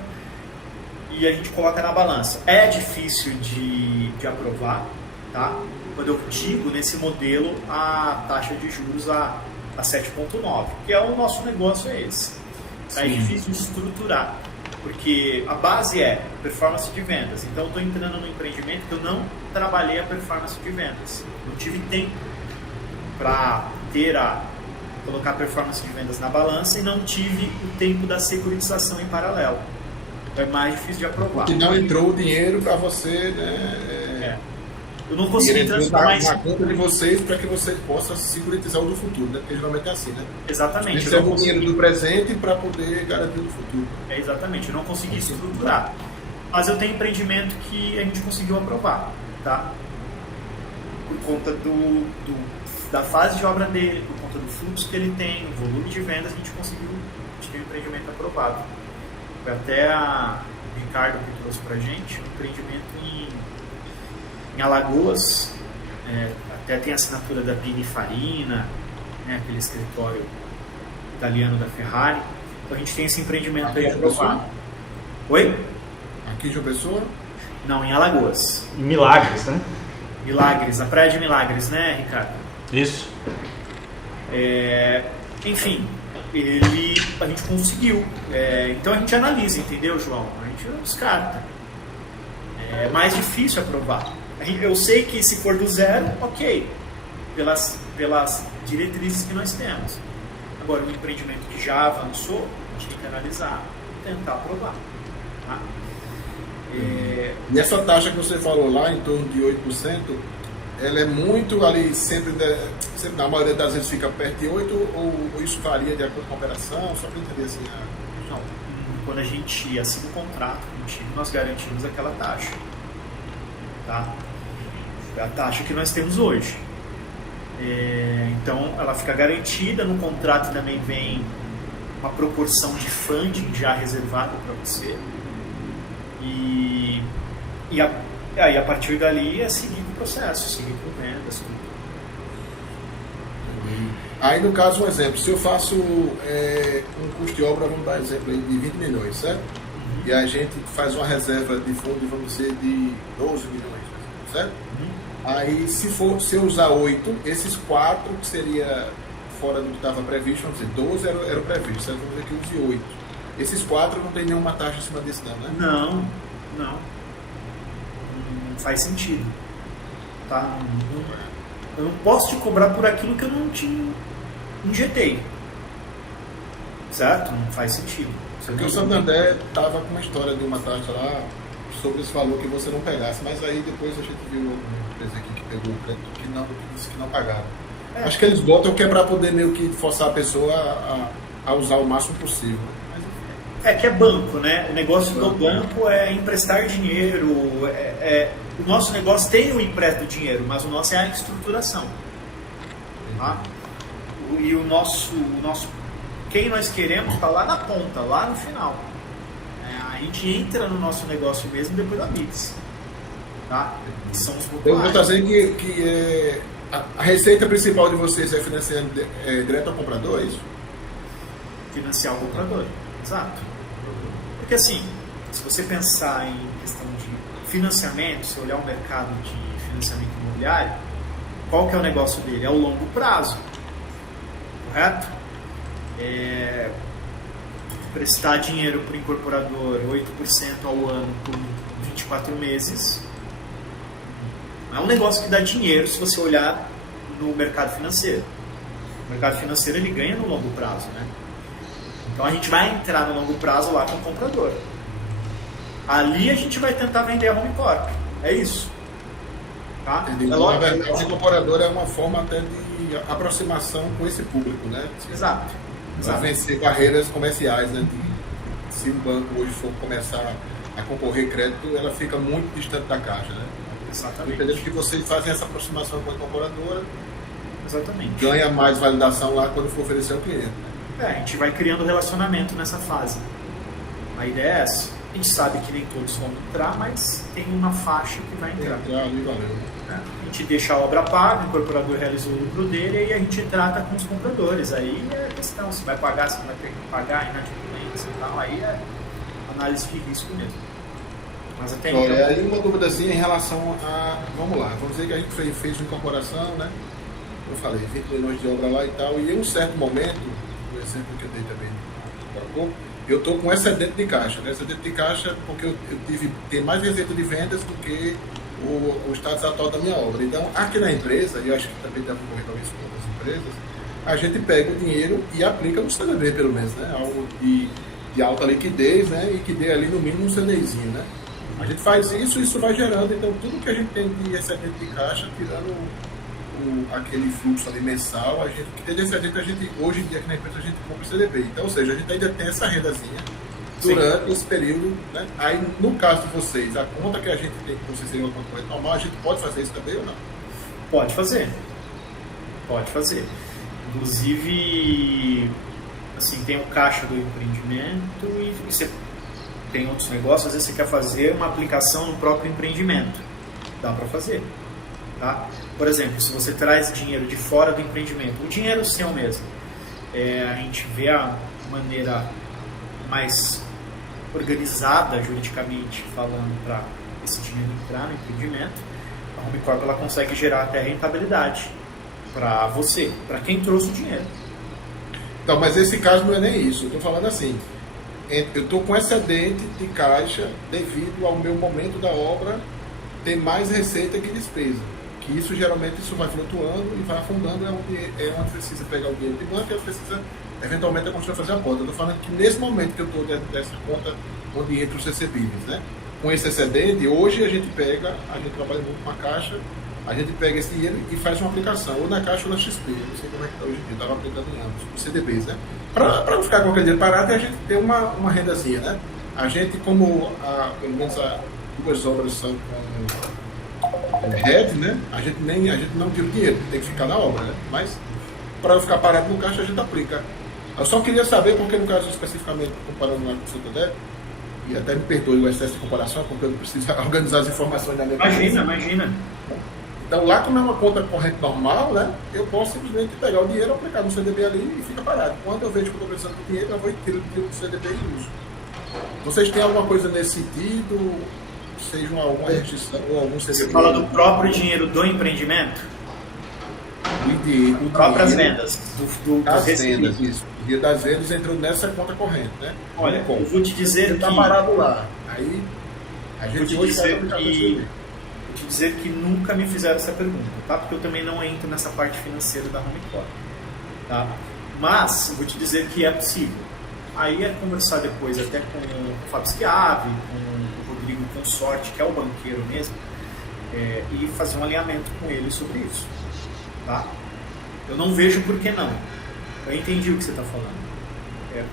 e a gente coloca na balança. É difícil de aprovar, tá? Quando eu digo nesse modelo a taxa de juros a 7,9, que é o nosso negócio, é esse. É difícil de estruturar, porque a base é performance de vendas. Então eu estou entrando no empreendimento que eu não trabalhei a performance de vendas. Não tive tempo para colocar a performance de vendas na balança e não tive o tempo da securitização em paralelo. É mais difícil de aprovar. Que não entrou o dinheiro para você, né? Eu não consegui transformar mais na conta de vocês para que você possa securitizar o do futuro, né? Porque geralmente é assim, né? Exatamente. Recebe o dinheiro do presente para poder garantir o do futuro. Exatamente. Eu não consegui estruturar. Mas eu tenho empreendimento que a gente conseguiu aprovar, tá? Por conta da fase de obra dele, por conta do fluxo que ele tem, o volume de vendas, a gente tem um empreendimento aprovado. Foi até o Ricardo que trouxe pra gente um empreendimento em Alagoas, até tem a assinatura da Pininfarina, né, aquele escritório italiano da Ferrari. Então a gente tem esse empreendimento aí aprovado. Oi? Aqui em João Pessoa? Não, em Alagoas. Em Milagres, né? Milagres, a Praia de Milagres, né, Ricardo? Isso. Enfim, a gente conseguiu. Então a gente analisa, entendeu, João? A gente não descarta. É mais difícil aprovar. Eu sei que se for do zero, ok, pelas diretrizes que nós temos. Agora, um empreendimento que já avançou, a gente tem que analisar e tentar aprovar. Tá? E essa taxa que você falou lá, em torno de 8%, ela é muito ali, sempre na maioria das vezes fica perto de 8%, ou isso varia de acordo com a operação? Só para entender assim. Não, quando a gente assina o contrato contigo, nós garantimos aquela taxa. Tá? É a taxa que nós temos hoje. Então ela fica garantida. No contrato também vem uma proporção de funding já reservada para você, e aí a partir dali é seguir o processo, seguir com vendas, tudo. Aí no caso, um exemplo, se eu faço um custo de obra, vamos dar exemplo aí, de 20 milhões, certo? E a gente faz uma reserva de fundo, vamos dizer, de 12 milhões, certo? Aí se eu usar 8, esses 4 que seria fora do que estava previsto, vamos dizer, 12 era o previsto, certo? Vamos dizer que eu use 8. Esses 4 não tem nenhuma taxa em cima desse não, né? Não faz sentido. Tá? Eu não posso te cobrar por aquilo que eu não te injetei. Certo? Não faz sentido. Porque o Santander estava com uma história de uma taxa lá sobre esse valor que você não pegasse, mas aí depois a gente viu uma empresa aqui que pegou o crédito que disse que não pagaram. Acho que eles botam que é para poder meio que forçar a pessoa a usar o máximo possível. Que é banco, né? O negócio do banco é emprestar dinheiro. O nosso negócio tem o empréstimo de dinheiro, mas o nosso é a estruturação. Tá? E o nosso quem nós queremos está lá na ponta, lá no final. A gente entra no nosso negócio mesmo depois da BITS. Tá? São os eu vou trazer que a receita principal de vocês é financiando direto ao comprador, é isso? Financiar o comprador, exato. Porque assim, se você pensar em questão de financiamento, se olhar o mercado de financiamento imobiliário, qual que é o negócio dele? É o longo prazo, correto? prestar dinheiro para o incorporador 8% ao ano por 24 meses, não é um negócio que dá dinheiro se você olhar no mercado financeiro. O mercado financeiro ele ganha no longo prazo, né? Então a gente vai entrar no longo prazo lá com o comprador. Ali a gente vai tentar vender a Home Corp. É isso. Tá? Então, na verdade, o incorporador é uma forma até de aproximação com esse público, né? Exato. Para vencer barreiras comerciais, né? Se o banco hoje for começar a concorrer crédito, ela fica muito distante da caixa, né? Exatamente. Entendendo que vocês fazem essa aproximação com a incorporadora, exatamente, ganha mais validação lá quando for oferecer ao cliente. A gente vai criando relacionamento nessa fase. A ideia é essa. A gente sabe que nem todos vão entrar, mas tem uma faixa que vai entrar. A gente deixa a obra paga, o incorporador realiza o lucro dele e aí a gente trata com os compradores. Aí é questão, se vai pagar, se não vai ter que pagar, inadimplência e tal, aí é análise de risco mesmo. Mas até então... aí uma duvidazinha em relação a... Vamos lá, vamos dizer que a gente fez uma incorporação, né? Eu falei, 20 milhões de obra lá e tal, e em um certo momento, o exemplo que eu dei também agora há pouco, eu estou com excedente de caixa, né? Excedente de caixa porque eu tive ter mais receita de vendas do que o status atual da minha obra. Então, aqui na empresa, e eu acho que também deve ocorrer talvez com outras empresas, a gente pega o dinheiro e aplica no CDB, pelo menos, né? Algo de alta liquidez, né? E que dê ali no mínimo um CDIzinho, né? A gente faz isso vai gerando, então, tudo que a gente tem de excedente de caixa, tirando aquele fluxo ali mensal, a gente, que tem de excedente, a gente, hoje em dia aqui na empresa, a gente compra o CDB. Então, ou seja, a gente ainda tem essa rendazinha durante esse período, né? Aí, no caso de vocês, a conta que a gente tem que vocês seriam uma conta corrente normal, a gente pode fazer isso também ou não? Pode fazer. Pode fazer. Inclusive, assim, tem o caixa do empreendimento e você tem outros negócios, às vezes você quer fazer uma aplicação no próprio empreendimento. Dá para fazer. Tá? Por exemplo, se você traz dinheiro de fora do empreendimento, o dinheiro seu mesmo, a gente vê a maneira mais organizada, juridicamente falando, para esse dinheiro entrar no empreendimento, a Home Corp ela consegue gerar até rentabilidade para você, para quem trouxe o dinheiro. Então, mas esse caso não é nem isso. Eu estou falando assim, eu estou com excedente de caixa devido ao meu momento da obra ter mais receita que despesa. Que isso geralmente vai flutuando e vai afundando, onde precisa pegar o dinheiro de banco e precisa eventualmente a construção fazer a conta. Eu estou falando que nesse momento que eu estou dentro dessa conta onde entra os recebíveis, né? Com esse excedente, hoje a gente trabalha muito com a caixa, a gente pega esse dinheiro e faz uma aplicação, ou na caixa ou na XP, não sei como é que está hoje em dia, eu estava aplicando em ambos, os CDBs, né? Para não ficar qualquer dinheiro parado, a gente tem uma rendazinha, né? A gente, como pelo menos duas obras são com RED, né? A gente não tira o dinheiro, tem que ficar na obra, né? Mas para ficar parado no caixa, a gente aplica. Eu só queria saber, porque no caso especificamente, comparando lá com o Santander, e até me perdoe o excesso de comparação, porque eu preciso organizar as informações da minha cabeça. Imagina. Então, lá como é uma conta corrente normal, né, eu posso simplesmente pegar o dinheiro, aplicar no CDB ali e fica parado. Quando eu vejo que eu estou precisando do dinheiro, eu vou e tiro do CDB e uso. Vocês têm alguma coisa nesse sentido? Seja alguma restrição ou algum CDB? Você fala do próprio dinheiro do empreendimento? Do próprias vendas. Das vendas, isso. O dinheiro das vendas entrou nessa conta corrente, né? Olha, eu vou te dizer que... está parado lá. Aí, a gente vou te dizer que nunca me fizeram essa pergunta, tá? Porque eu também não entro nessa parte financeira da Home Corp, tá? Mas, vou te dizer que é possível. Aí é conversar depois até com o Fábio Schiavi, com o Rodrigo Consorte, que é o banqueiro mesmo, e fazer um alinhamento com ele sobre isso, tá? Eu não vejo por que não. Eu entendi o que você está falando.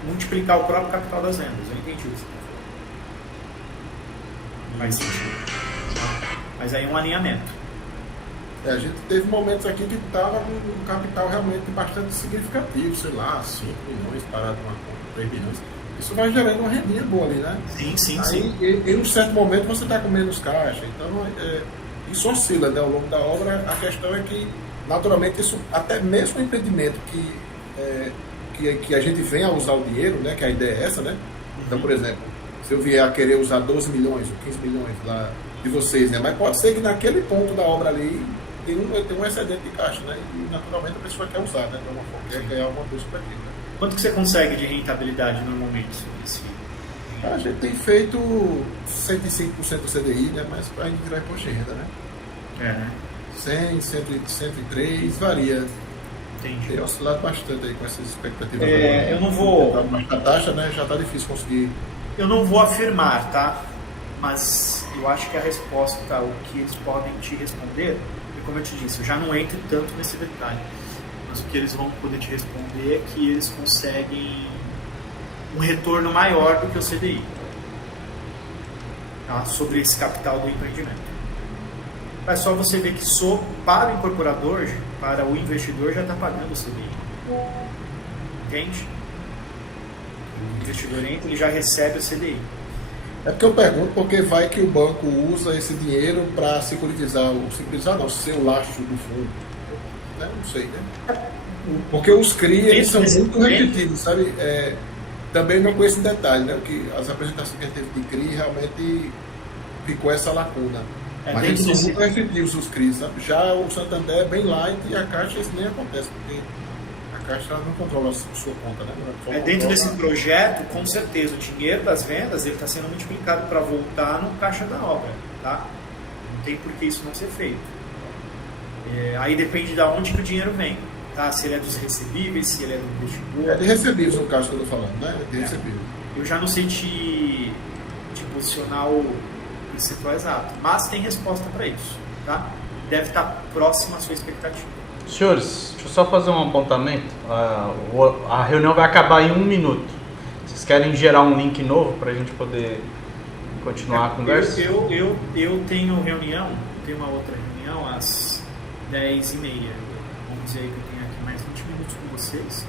Multiplicar o próprio capital das vendas. Eu entendi o que você está falando. Faz sentido. Mas aí é um alinhamento. A gente teve momentos aqui que estava com um capital realmente bastante significativo, sei lá, 5 milhões parado numa conta, 3 milhões. Isso vai gerando uma rendinha boa ali, né? Sim. Em um certo momento você está com menos caixa. Então, isso oscila, né, ao longo da obra. A questão é que, naturalmente, isso, até mesmo o empreendimento que a gente venha a usar o dinheiro, né, que a ideia é essa, né? Então, por exemplo, se eu vier a querer usar 12 milhões ou 15 milhões lá de vocês, né? Mas pode ser que naquele ponto da obra ali tem um excedente de caixa, né? E naturalmente a pessoa quer usar, né? De alguma forma, quer ganhar alguma coisa para aquilo, né? Quanto que você consegue de rentabilidade normalmente? A gente tem feito 105% do CDI, né? Mas a gente vai imposto de renda, né? Né? 100, 103, varia. Entendi. Tem oscilado bastante aí com essas expectativas. Eu não vou... Mas a taxa, né, já está difícil conseguir. Eu não vou afirmar, tá? Mas eu acho que a resposta, o que eles podem te responder, e como eu te disse, eu já não entro tanto nesse detalhe, mas o que eles vão poder te responder é que eles conseguem um retorno maior do que o CDI, tá? Sobre esse capital do empreendimento. É só você ver que para o incorporador, para o investidor, já está pagando o CDI. Entende? O investidor entra, ele já recebe o CDI. É porque eu pergunto porque vai que o banco usa esse dinheiro para securitizar não, ser o lastro do fundo. Né? Não sei, né? Porque os CRI, eles são muito restritivos, sabe? Também não conheço em detalhe, né? Porque as apresentações que a gente teve de CRI realmente ficou essa lacuna. Mas eles são muito restritivos os CRIs, sabe? Já o Santander é bem light e a Caixa isso nem acontece, porque a Caixa não controla a sua conta, né? Dentro desse projeto, com certeza, o dinheiro das vendas ele está sendo multiplicado para voltar no caixa da obra, tá? Não tem por que isso não ser feito. Aí depende de onde que o dinheiro vem, tá? Se ele é dos recebíveis, se ele é do investidor. É de recebíveis, no caso que eu estou falando, né? De recebíveis. Eu já não sei te posicionar o percentual exato, mas tem resposta para isso, tá? Deve estar próximo à sua expectativa. Senhores, deixa eu só fazer um apontamento. A reunião vai acabar em 1 minuto. Vocês querem gerar um link novo para a gente poder continuar a conversa? Eu tenho reunião, tenho uma outra reunião às 10h30. Vamos dizer que eu tenho aqui mais 20 minutos com vocês.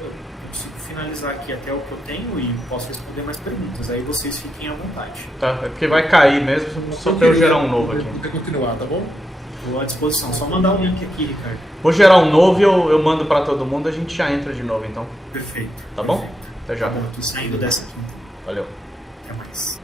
Eu consigo finalizar aqui até o que eu tenho e posso responder mais perguntas. Aí vocês fiquem à vontade. Tá, é porque vai cair mesmo, só para eu gerar um novo aqui. Vou continuar, tá bom? Estou à disposição. Só mandar um link aqui, Ricardo. Vou gerar um novo e eu mando para todo mundo, a gente já entra de novo então. Perfeito. Tá bom? Perfeito. Até já. Tá bom, tô saindo dessa aqui. Valeu. Até mais.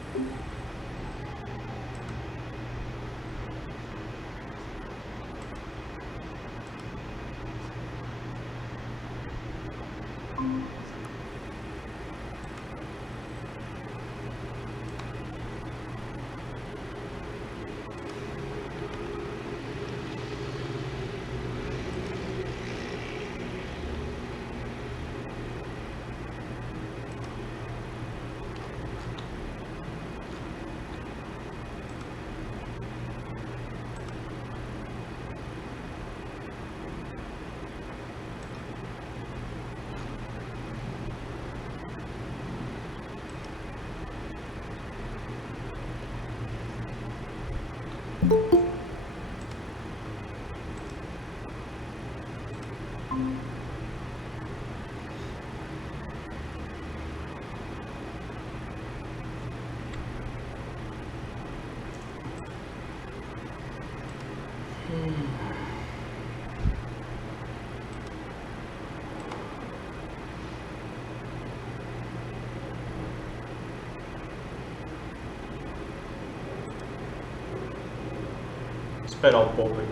Esperar um pouco aí.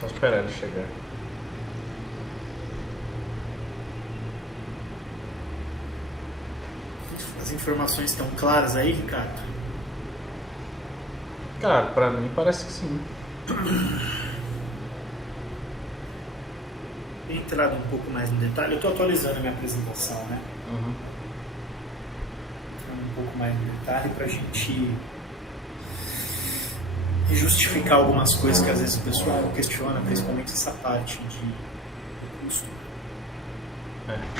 Tô esperando chegar. As informações estão claras aí, Ricardo? Cara, pra mim parece que sim. Entrado um pouco mais no detalhe, eu estou atualizando a minha apresentação, né? Uhum. Entrando um pouco mais no detalhe para a gente justificar algumas coisas que às vezes o pessoal questiona, principalmente essa parte de custo.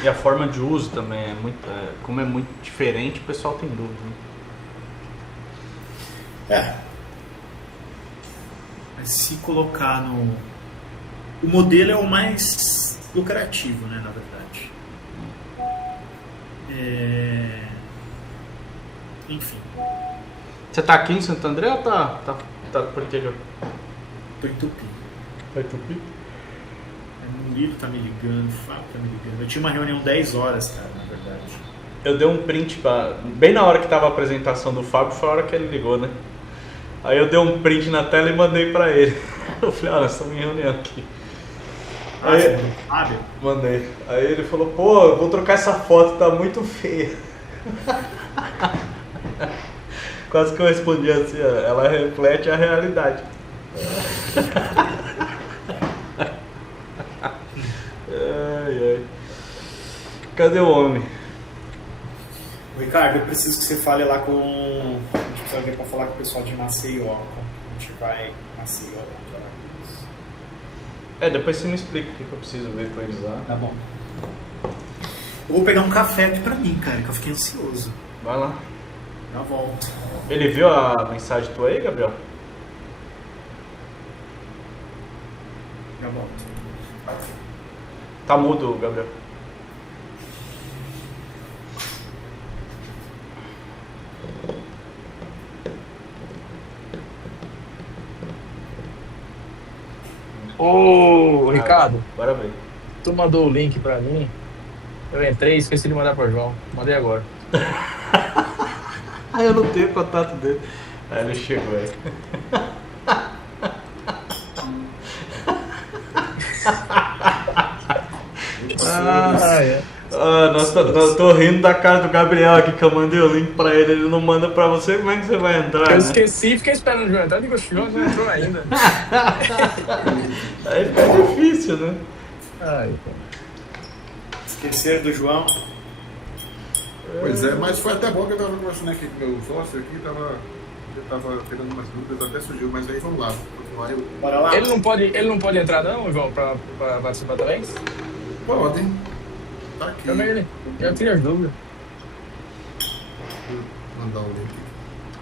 E a forma de uso também é muito, como é muito diferente, o pessoal tem dúvida. Né? Mas se colocar no... O modelo é o mais lucrativo, né, na verdade. enfim. Você tá aqui em Santo André ou tá por interior? Tô em Tupi. Tá em Tupi? O Lilo tá me ligando, o Fábio tá me ligando. Eu tinha uma reunião 10 horas, cara, na verdade. Eu dei um print bem na hora que tava a apresentação do Fábio, foi a hora que ele ligou, né? Aí eu dei um print na tela e mandei pra ele. Eu falei, olha, nós estamos em reunião aqui. Aí, Fábio? mandei. Aí ele falou, pô, eu vou trocar essa foto, tá muito feia. Quase que eu respondi assim, ó, ela reflete a realidade. Ai, ai. Cadê o homem? Ricardo, eu preciso que você fale lá com... A gente precisa ver pra falar com o pessoal de Maceió. A gente vai em Maceió. Depois você me explica o que eu preciso ver pra eles lá. Tá bom. Eu vou pegar um café aqui pra mim, cara, que eu fiquei ansioso. Vai lá. Já volto. Ele viu a mensagem tua aí, Gabriel? Já volto. Tá mudo, Gabriel. Ô, Ricardo, Bora ver. tu mandou o link pra mim. Eu entrei e esqueci de mandar pro João. Mandei agora. Eu não tenho contato dele. Aí ele chegou aí. Nossa, tô rindo da cara do Gabriel aqui, que eu mandei o link pra ele. Ele não manda pra você, como é que você vai entrar? Eu né? esqueci, fiquei esperando o João entrar. Digo, o João não entrou ainda. Aí fica difícil, né? Ai, Esquecer do João. Pois é, mas foi até bom que eu estava conversando aqui com o meu sócio aqui, eu tava tirando umas dúvidas, até surgiu, mas aí vamos lá. Continuar eu. Bora lá? ele não pode entrar não, João, pra participar também? Pode, hein? Tá aqui. Chama ele. Eu tiro as dúvidas. Vou mandar o link.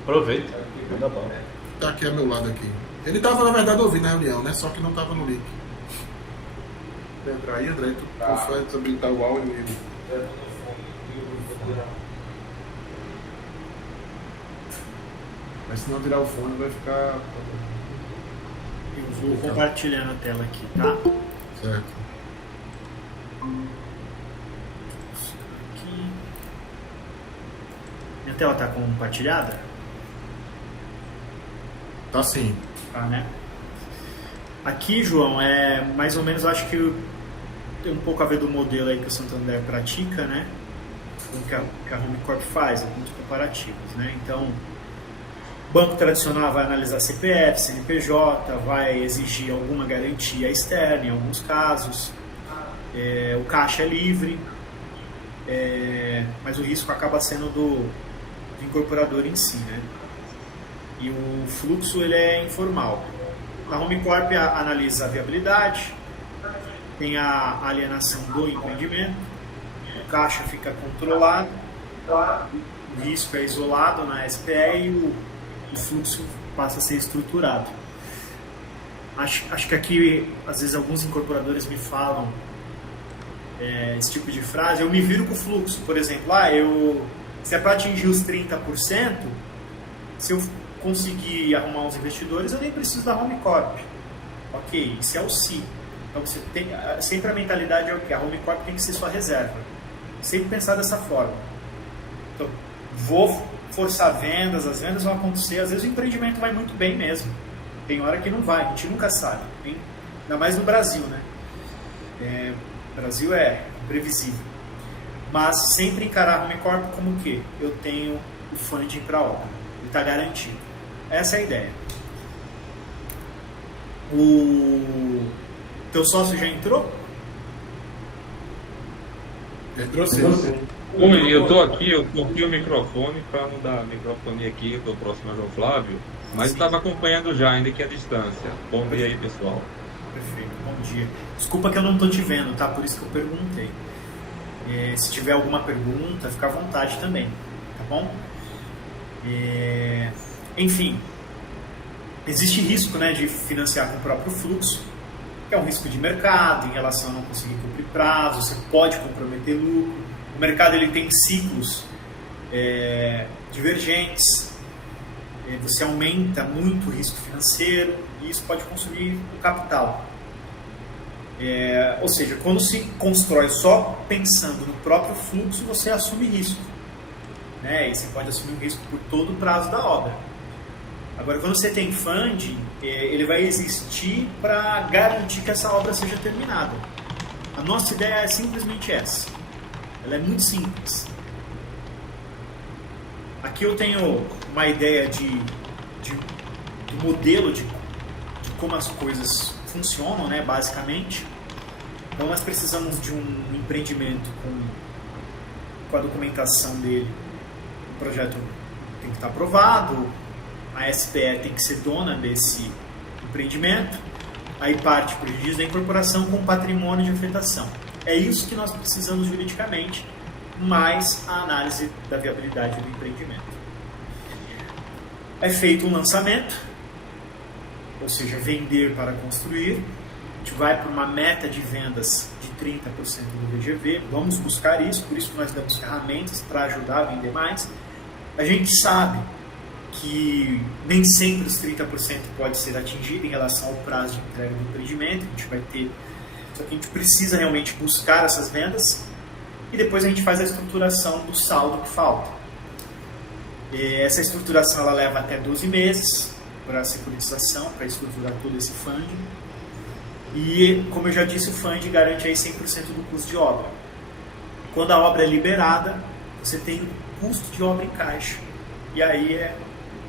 Aproveita. Manda bom. Tá aqui ao meu lado aqui. Ele tava, na verdade, ouvindo a reunião, né? Só que não tava no link. Vou entrar aí, André, tu consegue desabilitar o áudio e... Mas se não tirar o fone vai ficar... Eu vou compartilhando a tela aqui, tá? Certo. Aqui. Minha tela tá compartilhada? Tá sim. Tá, né? Aqui, João, é mais ou menos, eu acho que tem um pouco a ver do modelo aí que o Santander pratica, né? Com o que a Home Corp faz, alguns comparativos, né? Então, o banco tradicional vai analisar CPF, CNPJ, vai exigir alguma garantia externa em alguns casos. O caixa é livre, mas o risco acaba sendo do incorporador em si, né? E o fluxo ele é informal. A Home Corp analisa a viabilidade, tem a alienação do empreendimento, o caixa fica controlado, o risco é isolado na SPE e o fluxo passa a ser estruturado. Acho que aqui, às vezes, alguns incorporadores me falam esse tipo de frase, eu me viro com o fluxo, por exemplo, se é para atingir os 30%, se eu conseguir arrumar uns investidores, eu nem preciso da Home Corp. Ok, isso é o se. Então, você tem, sempre a mentalidade é o que? A Home Corp tem que ser sua reserva. Sempre pensar dessa forma. Então, vou forçar vendas, as vendas vão acontecer, às vezes o empreendimento vai muito bem mesmo. Tem hora que não vai, a gente nunca sabe. Ainda mais no Brasil, né? O Brasil é imprevisível. Mas sempre encarar a Home Corp como o quê? Eu tenho o funding para a obra. Ele está garantido. Essa é a ideia. O teu sócio já entrou? Entrou sim. Oi, eu tô aqui, eu coloquei o microfone para não dar microfone aqui, eu tô próximo ao João Flávio, mas estava acompanhando já, ainda que à distância. Bom dia aí, pessoal. Perfeito, bom dia. Desculpa que eu não tô te vendo, tá? Por isso que eu perguntei. Se tiver alguma pergunta, fica à vontade também, tá bom? Enfim, existe risco, né, de financiar com o próprio fluxo, que é um risco de mercado em relação a não conseguir cumprir prazo, você pode comprometer lucro. O mercado ele tem ciclos divergentes, você aumenta muito o risco financeiro e isso pode consumir o capital. Ou seja, quando se constrói só pensando no próprio fluxo, você assume risco, né? E você pode assumir um risco por todo o prazo da obra. Agora, quando você tem funding, ele vai existir para garantir que essa obra seja terminada. A nossa ideia é simplesmente essa. Ela é muito simples. Aqui eu tenho uma ideia de modelo de como as coisas funcionam, né, basicamente. Então nós precisamos de um empreendimento com a documentação dele. O projeto tem que estar aprovado, a SPE tem que ser dona desse empreendimento, aí parte para o registro da incorporação com patrimônio de afetação. É isso que nós precisamos juridicamente, mais a análise da viabilidade do empreendimento. É feito um lançamento, ou seja, vender para construir. A gente vai para uma meta de vendas de 30% do VGV, vamos buscar isso, por isso que nós damos ferramentas para ajudar a vender mais. A gente sabe que nem sempre os 30% pode ser atingido em relação ao prazo de entrega do empreendimento, a gente vai ter, só que a gente precisa realmente buscar essas vendas e depois a gente faz a estruturação do saldo que falta. Essa estruturação ela leva até 12 meses para a securitização, para estruturar todo esse funding. E, como eu já disse, o funding garante aí 100% do custo de obra. Quando a obra é liberada, você tem o custo de obra em caixa. E aí é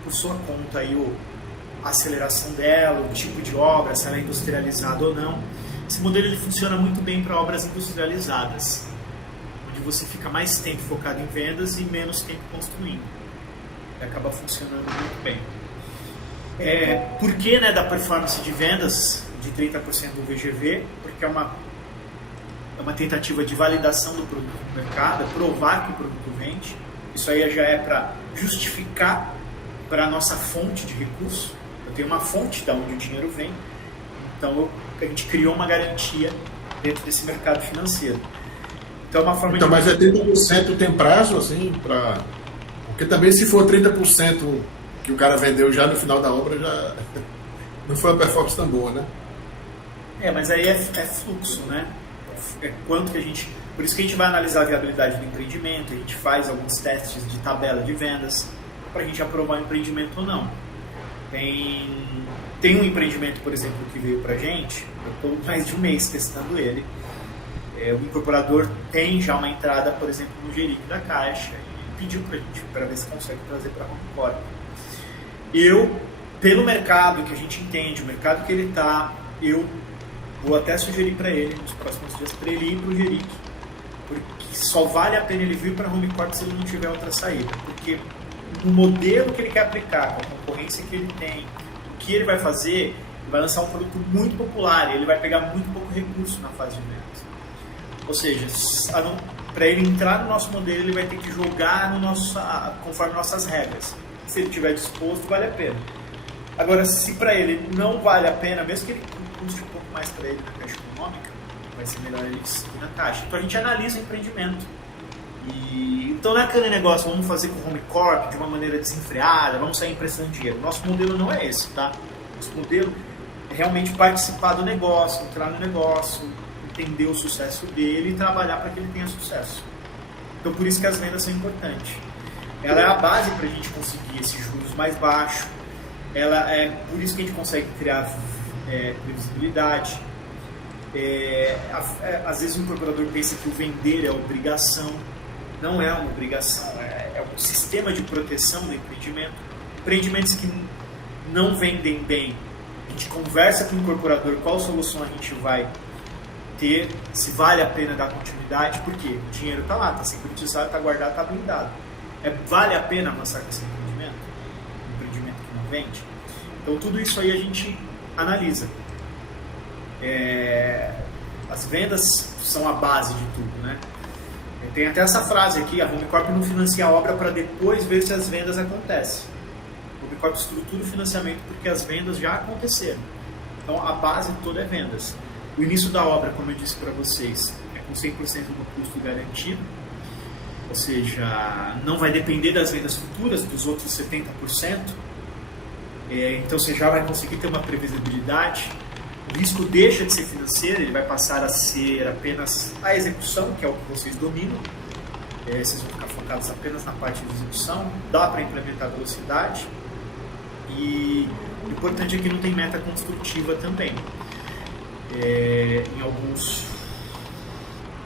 por sua conta aí a aceleração dela, o tipo de obra, se ela é industrializada ou não. Esse modelo ele funciona muito bem para obras industrializadas, onde você fica mais tempo focado em vendas e menos tempo construindo. Acaba funcionando muito bem. Por que, né, da performance de vendas de 30% do VGV? Porque é uma tentativa de validação do produto no mercado, é provar que o produto vende. Isso aí já é para justificar para a nossa fonte de recurso. Eu tenho uma fonte de onde o dinheiro vem, então a gente criou uma garantia dentro desse mercado financeiro. Então, uma forma então, mas 30% tem prazo, assim, para... Porque também se for 30% que o cara vendeu já no final da obra, já não foi uma performance tão boa, né? Mas aí é fluxo, né? É quanto que a gente... Por isso que a gente vai analisar a viabilidade do empreendimento, a gente faz alguns testes de tabela de vendas para a gente aprovar o empreendimento ou não. Tem um empreendimento, por exemplo, que veio para a gente, eu estou mais de um mês testando ele. O incorporador tem já uma entrada, por exemplo, no Geric da Caixa, pediu para a gente, para ver se consegue trazer para a HomeCorp. Pelo mercado que a gente entende, o mercado que ele está, eu vou até sugerir para ele, nos próximos dias, para ele ir para o Geric, porque só vale a pena ele vir para a HomeCorp se ele não tiver outra saída, porque o modelo que ele quer aplicar, com a concorrência que ele tem, o que ele vai fazer, ele vai lançar um produto muito popular, e ele vai pegar muito pouco recurso na fase de vendas. Ou seja, para ele entrar no nosso modelo, ele vai ter que jogar conforme nossas regras. Se ele estiver disposto, vale a pena. Agora, se para ele não vale a pena, mesmo que ele custe um pouco mais para ele na Caixa Econômica, vai ser melhor ele seguir na Caixa. Então a gente analisa o empreendimento. Então não é aquele negócio, vamos fazer com o HomeCorp de uma maneira desenfreada, vamos sair emprestando dinheiro. Nosso modelo não é esse, tá? Nosso modelo é realmente participar do negócio, entrar no negócio, entender o sucesso dele e trabalhar para que ele tenha sucesso. Então por isso que as vendas são importantes. Ela é a base para a gente conseguir esses juros mais baixos. Ela é por isso que a gente consegue criar previsibilidade. Às vezes o incorporador pensa que o vender é obrigação. Não é uma obrigação, é um sistema de proteção do empreendimento. Empreendimentos que não vendem bem, a gente conversa com o incorporador qual solução a gente vai ter, se vale a pena dar continuidade, porque o dinheiro está lá, está securitizado, está guardado, está blindado. Vale a pena avançar com esse empreendimento? Um empreendimento que não vende? Então tudo isso aí a gente analisa. As vendas são a base de tudo, né? Tem até essa frase aqui, a HomeCorp não financia a obra para depois ver se as vendas acontecem. A HomeCorp estrutura o financiamento porque as vendas já aconteceram. Então a base toda é vendas. O início da obra, como eu disse para vocês, é com 100% do custo garantido. ou seja, não vai depender das vendas futuras, dos outros 70%, então você já vai conseguir ter uma previsibilidade. O risco deixa de ser financeiro, ele vai passar a ser apenas a execução, que é o que vocês dominam. Vocês vão ficar focados apenas na parte de execução, dá para implementar velocidade, e o importante é que não tem meta construtiva também. Em alguns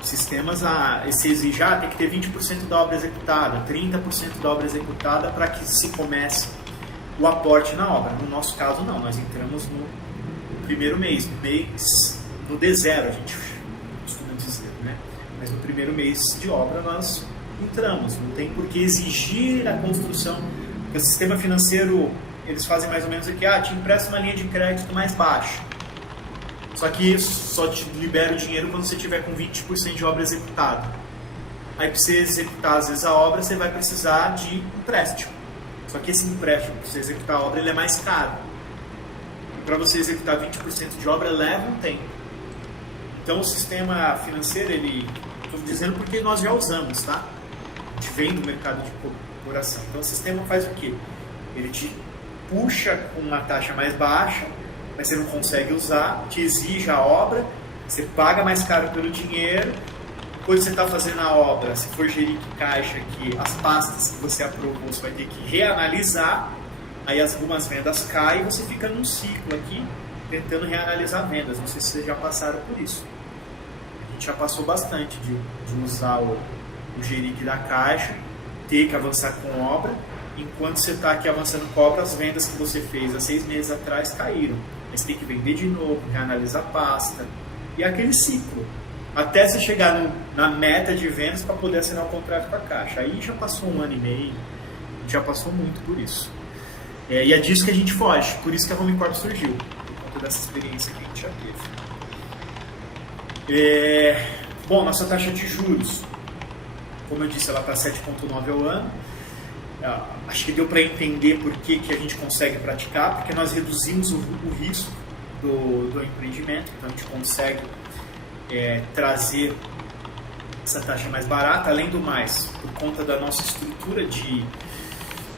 sistemas, se exige, tem que ter 20% da obra executada, 30% da obra executada para que se comece o aporte na obra. No nosso caso, não, nós entramos no primeiro mês, no D0, a gente costuma dizer, né? Mas no primeiro mês de obra nós entramos, não tem por que exigir a construção, porque o sistema financeiro, eles fazem mais ou menos aqui, te empresta uma linha de crédito mais baixa, só que só te libera o dinheiro quando você tiver com 20% de obra executada. Aí para você executar às vezes a obra, você vai precisar de empréstimo, só que esse empréstimo para você executar a obra, ele é mais caro. Para você executar 20% de obra leva um tempo. Então o sistema financeiro, estou dizendo porque nós já usamos, tá? A gente vem do mercado de corporação. Então o sistema faz o quê? Ele te puxa com uma taxa mais baixa, mas você não consegue usar, te exige a obra, você paga mais caro pelo dinheiro. Quando você está fazendo a obra, se for gerir caixa aqui, as pastas que você aprovou, você vai ter que reanalisar. Aí algumas vendas caem e você fica num ciclo aqui, tentando reanalisar vendas. Não sei se vocês já passaram por isso. A gente já passou bastante de usar o Geric da caixa, ter que avançar com obra. Enquanto você está aqui avançando com obra, as vendas que você fez há 6 meses atrás caíram. Aí você tem que vender de novo, reanalisar a pasta. E é aquele ciclo. Até você chegar na meta de vendas para poder assinar o contrato com a caixa. Aí já passou 1 ano e meio, já passou muito por isso. E é disso que a gente foge, por isso que a HomeCorp surgiu, por conta dessa experiência que a gente já teve. Bom, nossa taxa de juros, como eu disse, ela está 7,9 ao ano. Acho que deu para entender por que a gente consegue praticar, porque nós reduzimos o risco do empreendimento, então a gente consegue trazer essa taxa mais barata. Além do mais, por conta da nossa estrutura de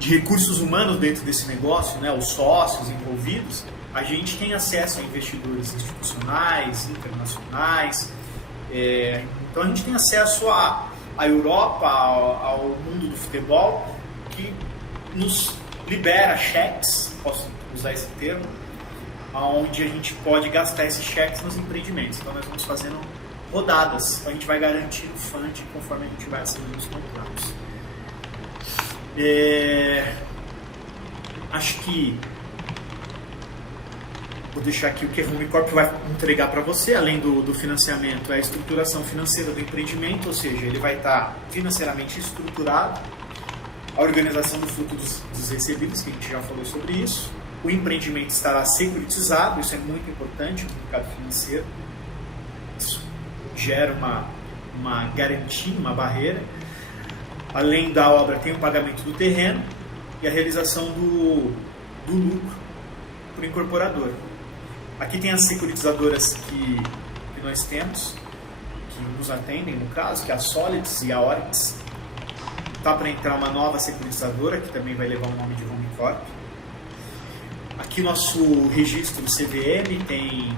recursos humanos dentro desse negócio, né, os sócios envolvidos, a gente tem acesso a investidores institucionais, internacionais, então a gente tem acesso à Europa, ao mundo do futebol, que nos libera cheques, posso usar esse termo, onde a gente pode gastar esses cheques nos empreendimentos. Então nós vamos fazendo rodadas, então a gente vai garantir o funding conforme a gente vai assinando os contratos. Acho que vou deixar aqui o que a HomeCorp vai entregar para você, além do financiamento, é a estruturação financeira do empreendimento, ou seja, ele vai estar financeiramente estruturado, a organização do fluxo dos recebidos, que a gente já falou sobre isso, o empreendimento estará securitizado, isso é muito importante no mercado financeiro, isso gera uma garantia, uma barreira. Além da obra, tem o pagamento do terreno e a realização do lucro para o incorporador. Aqui tem as securitizadoras que nós temos, que nos atendem no caso, que é a Solids e a Oryx. Está para entrar uma nova securitizadora, que também vai levar o nome de HomeCorp. Aqui nosso registro CVM tem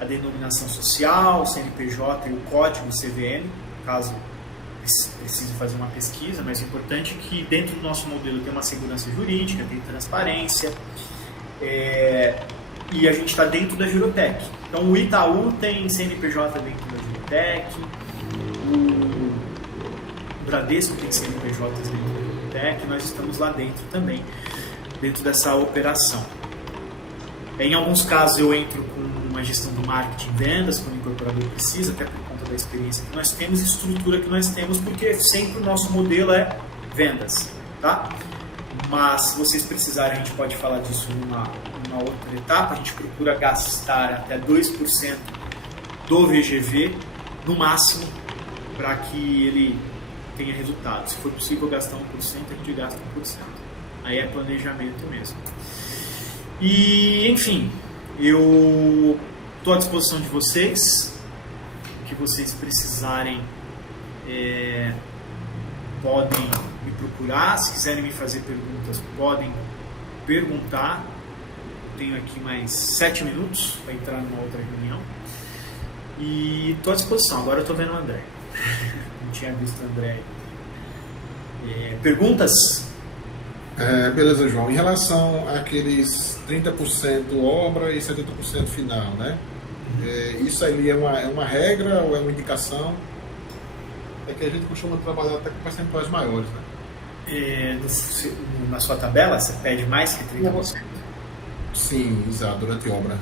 a denominação social, o CNPJ e o código CVM, caso precise fazer uma pesquisa, mas é importante que dentro do nosso modelo tem uma segurança jurídica, tem transparência, e a gente está dentro da Jurotec. Então o Itaú tem CNPJ dentro da Jurotec, o Bradesco tem CNPJ dentro da Jurotec, nós estamos lá dentro também, dentro dessa operação. Em alguns casos eu entro com uma gestão do marketing e vendas, quando o incorporador precisa, até por conta da experiência que nós temos, estrutura que nós temos, porque sempre o nosso modelo é vendas, tá? Mas se vocês precisarem, a gente pode falar disso numa outra etapa. A gente procura gastar até 2% do VGV, no máximo, para que ele tenha resultado. Se for possível gastar 1%, a gente gasta 1%. Aí é planejamento mesmo. E, enfim, eu estou à disposição de vocês, o que vocês precisarem podem me procurar. Se quiserem me fazer perguntas, podem perguntar. Tenho aqui mais 7 minutos para entrar numa outra reunião. E estou à disposição. Agora eu estou vendo o André. Não tinha visto o André. Perguntas? Beleza, João. Em relação àqueles 30% obra e 70% final, né? Isso ali é uma regra ou é uma indicação? É que a gente costuma trabalhar até com percentuais maiores, né? Na sua tabela, você pede mais que 30%? Sim, exato, durante obra.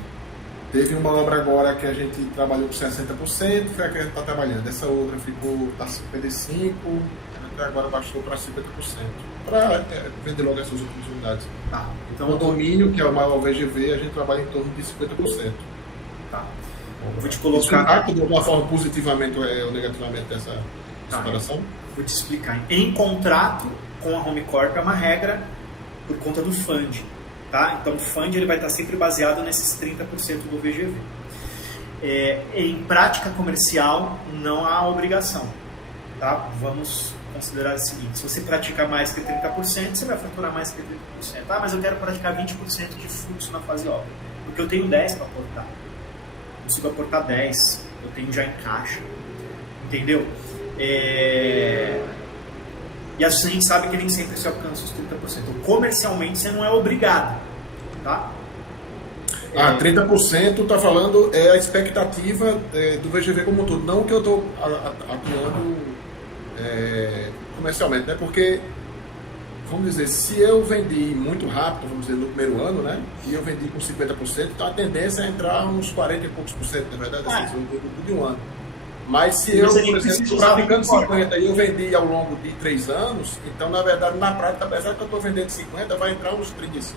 Teve uma obra agora que a gente trabalhou com 60%, foi a que a gente está trabalhando. Essa outra ficou a 55%, agora baixou para 50%. Para vender logo essas últimas unidades. Tá. Então, o domínio, que é o maior VGV, a gente trabalha em torno de 50%. Tá. Eu vou te Isso colocar. impacta de alguma forma positivamente ou negativamente essa separação? Vou te explicar. Em contrato com a Home Corp é uma regra por conta do fund. Tá? Então o fund ele vai estar sempre baseado nesses 30% do VGV. Em prática comercial não há obrigação. Tá? Vamos considerar o seguinte: se você praticar mais que 30%, você vai faturar mais que 30%. Ah, mas eu quero praticar 20% de fluxo na fase obra, porque eu tenho 10 para aportar. Eu consigo aportar 10, eu tenho já em caixa. Entendeu? E a gente sabe que nem sempre se alcança os 30%. Então, comercialmente você não é obrigado. Tá? 30% está falando é a expectativa do VGV como um todo, não que eu estou atuando comercialmente, né? Porque, vamos dizer, se eu vendi muito rápido, vamos dizer, no primeiro ano, né? E eu vendi com 50%, então a tendência é entrar uns 40 e poucos por cento, na verdade, assim, no período de um ano. Mas se eu, por exemplo, estava ficando 50% e eu vendi ao longo de 3 anos, então, na verdade, na prática, apesar que eu estou vendendo 50%, vai entrar uns 35%.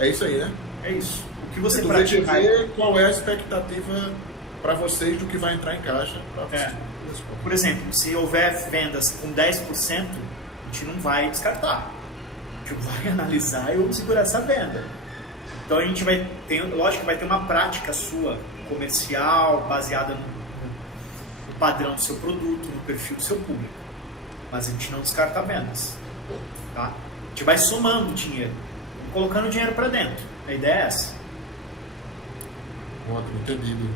É isso aí, né? É isso. O que você do praticar... VGV, qual é a expectativa para vocês do que vai entrar em caixa? Por exemplo, se houver vendas com 10%, a gente não vai descartar. A gente vai analisar e vamos segurar essa venda. Então a gente vai ter, lógico que vai ter uma prática sua comercial baseada no padrão do seu produto, no perfil do seu público. Mas a gente não descarta vendas. Tá? A gente vai somando dinheiro, colocando dinheiro para dentro. A ideia é essa. Ótimo, entendido.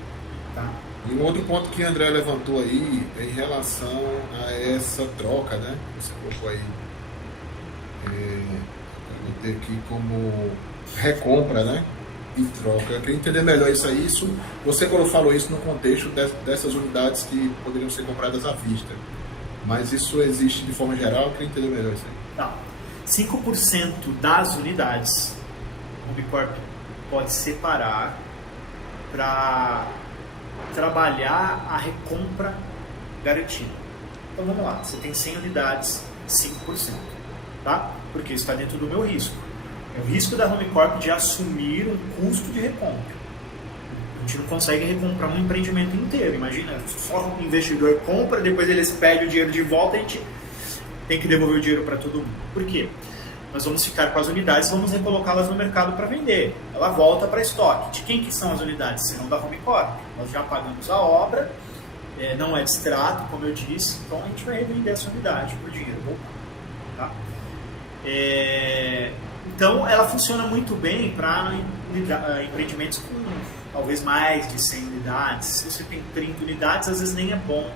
Tá? E um outro ponto que o André levantou aí é em relação a essa troca, né? Você colocou aí, eu ter aqui como recompra, né? E troca. Eu queria entender melhor isso aí. Você falou isso no contexto dessas unidades que poderiam ser compradas à vista. Mas isso existe de forma geral? Eu queria entender melhor isso aí. Tá. 5% das unidades o Ubicorp pode separar para trabalhar a recompra garantida. Então vamos lá, você tem 100 unidades, 5%, tá? Porque isso está dentro do meu risco. É o risco da Home Corp de assumir um custo de recompra. A gente não consegue recomprar um empreendimento inteiro. Imagina, só o investidor compra, depois eles pedem o dinheiro de volta e a gente tem que devolver o dinheiro para todo mundo. Por quê? Nós vamos ficar com as unidades e vamos recolocá-las no mercado para vender. Ela volta para estoque. De quem que são as unidades? Serão da Home Corp. Nós já pagamos a obra, não é distrato, como eu disse, então a gente vai revender essa unidade por dinheiro voltado. Tá? Então ela funciona muito bem para empreendimentos com talvez mais de 100 unidades. Se você tem 30 unidades, às vezes nem é bom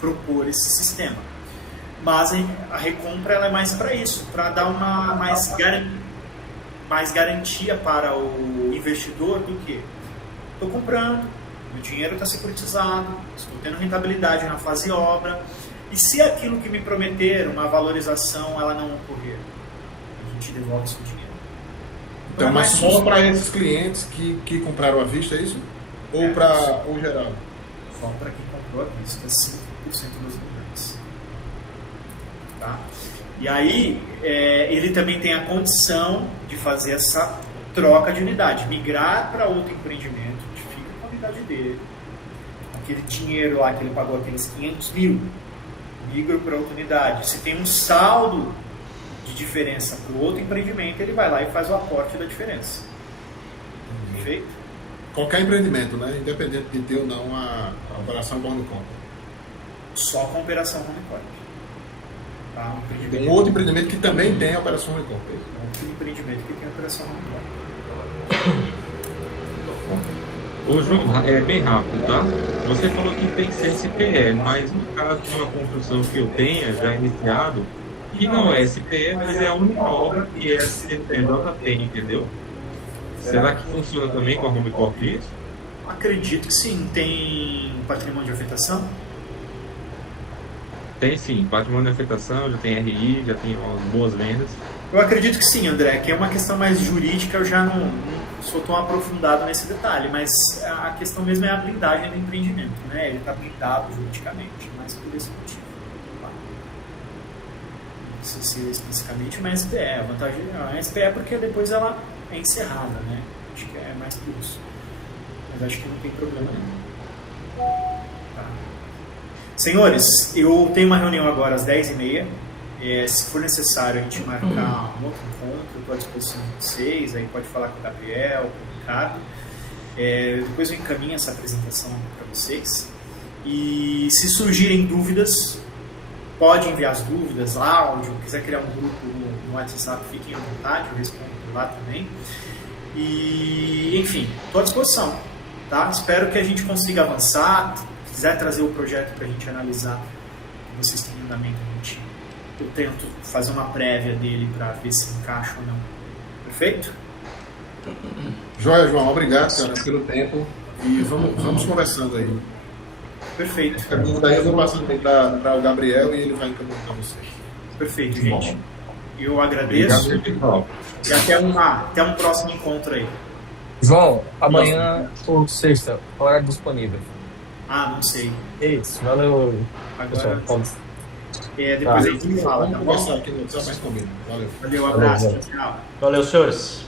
propor esse sistema. Mas a recompra ela é mais para isso, para dar uma mais garantia para o investidor do que estou comprando, meu dinheiro está securitizado, estou tendo rentabilidade na fase obra, e se aquilo que me prometeram, uma valorização, ela não ocorrer, a gente devolve esse dinheiro. Então, mas só para esses clientes que compraram à vista, é isso? Ou para o geral? Só para quem comprou à vista, 5% das unidades. Tá? E aí, ele também tem a condição de fazer essa troca de unidade, migrar para outro empreendimento, que fica com a unidade dele. Aquele dinheiro lá que ele pagou, aqueles 500 mil, migra para outra unidade. Se tem um saldo de diferença para o outro empreendimento, ele vai lá e faz o aporte da diferença. Perfeito? Qualquer empreendimento, né? Independente de ter ou não a operação bordo compra. Só com a operação Home Corp. Tá? Tem um outro empreendimento que também tem a operação Home Corp. Outro empreendimento que tem a operação Home Corp. Ô João, é bem rápido, tá? Você falou que tem CSPE, mas no caso de uma construção que eu tenha já iniciado, que não é SPE, mas é a única obra que é CNPJ tem, entendeu? Será que funciona também com a Home Corp isso? Acredito que sim. Tem patrimônio de afetação? Tem sim, patrimônio de afetação, já tem RI, já tem umas boas vendas. Eu acredito que sim, André, que é uma questão mais jurídica, eu já não sou tão aprofundado nesse detalhe, mas a questão mesmo é a blindagem do empreendimento, né? Ele está blindado juridicamente, mas por esse motivo. Tá? Não precisa ser especificamente uma SPE, a vantagem é uma SPE porque depois ela é encerrada, né? Acho que é mais por isso. Mas acho que não tem problema nenhum. Tá. Senhores, eu tenho uma reunião agora às 10h30. Se for necessário a gente marcar um outro encontro, eu estou à disposição de vocês, aí pode falar com o Gabriel, com o Ricardo. Depois eu encaminho essa apresentação para vocês. E se surgirem dúvidas, pode enviar as dúvidas, áudio, quiser criar um grupo no WhatsApp, fiquem à vontade, eu respondo lá também. E, enfim, estou à disposição. Tá? Espero que a gente consiga avançar. Se quiser trazer o projeto para a gente analisar, vocês têm andamento, eu tento fazer uma prévia dele para ver se encaixa ou não. Perfeito? Joia, João. Obrigado, cara, pelo tempo. E vamos conversando aí. Perfeito. Daí eu vou passando para o Gabriel e ele vai encaminhar para vocês. Perfeito, gente. Eu agradeço. E até um próximo encontro aí. João, amanhã ou sexta, horário disponível. Não sei. Isso, valeu. Agora, pessoal. depois a gente fala, tá Vamos bom? conversar aqui no WhatsApp mais comigo. Valeu. Valeu, um abraço. Tchau. Valeu, senhores.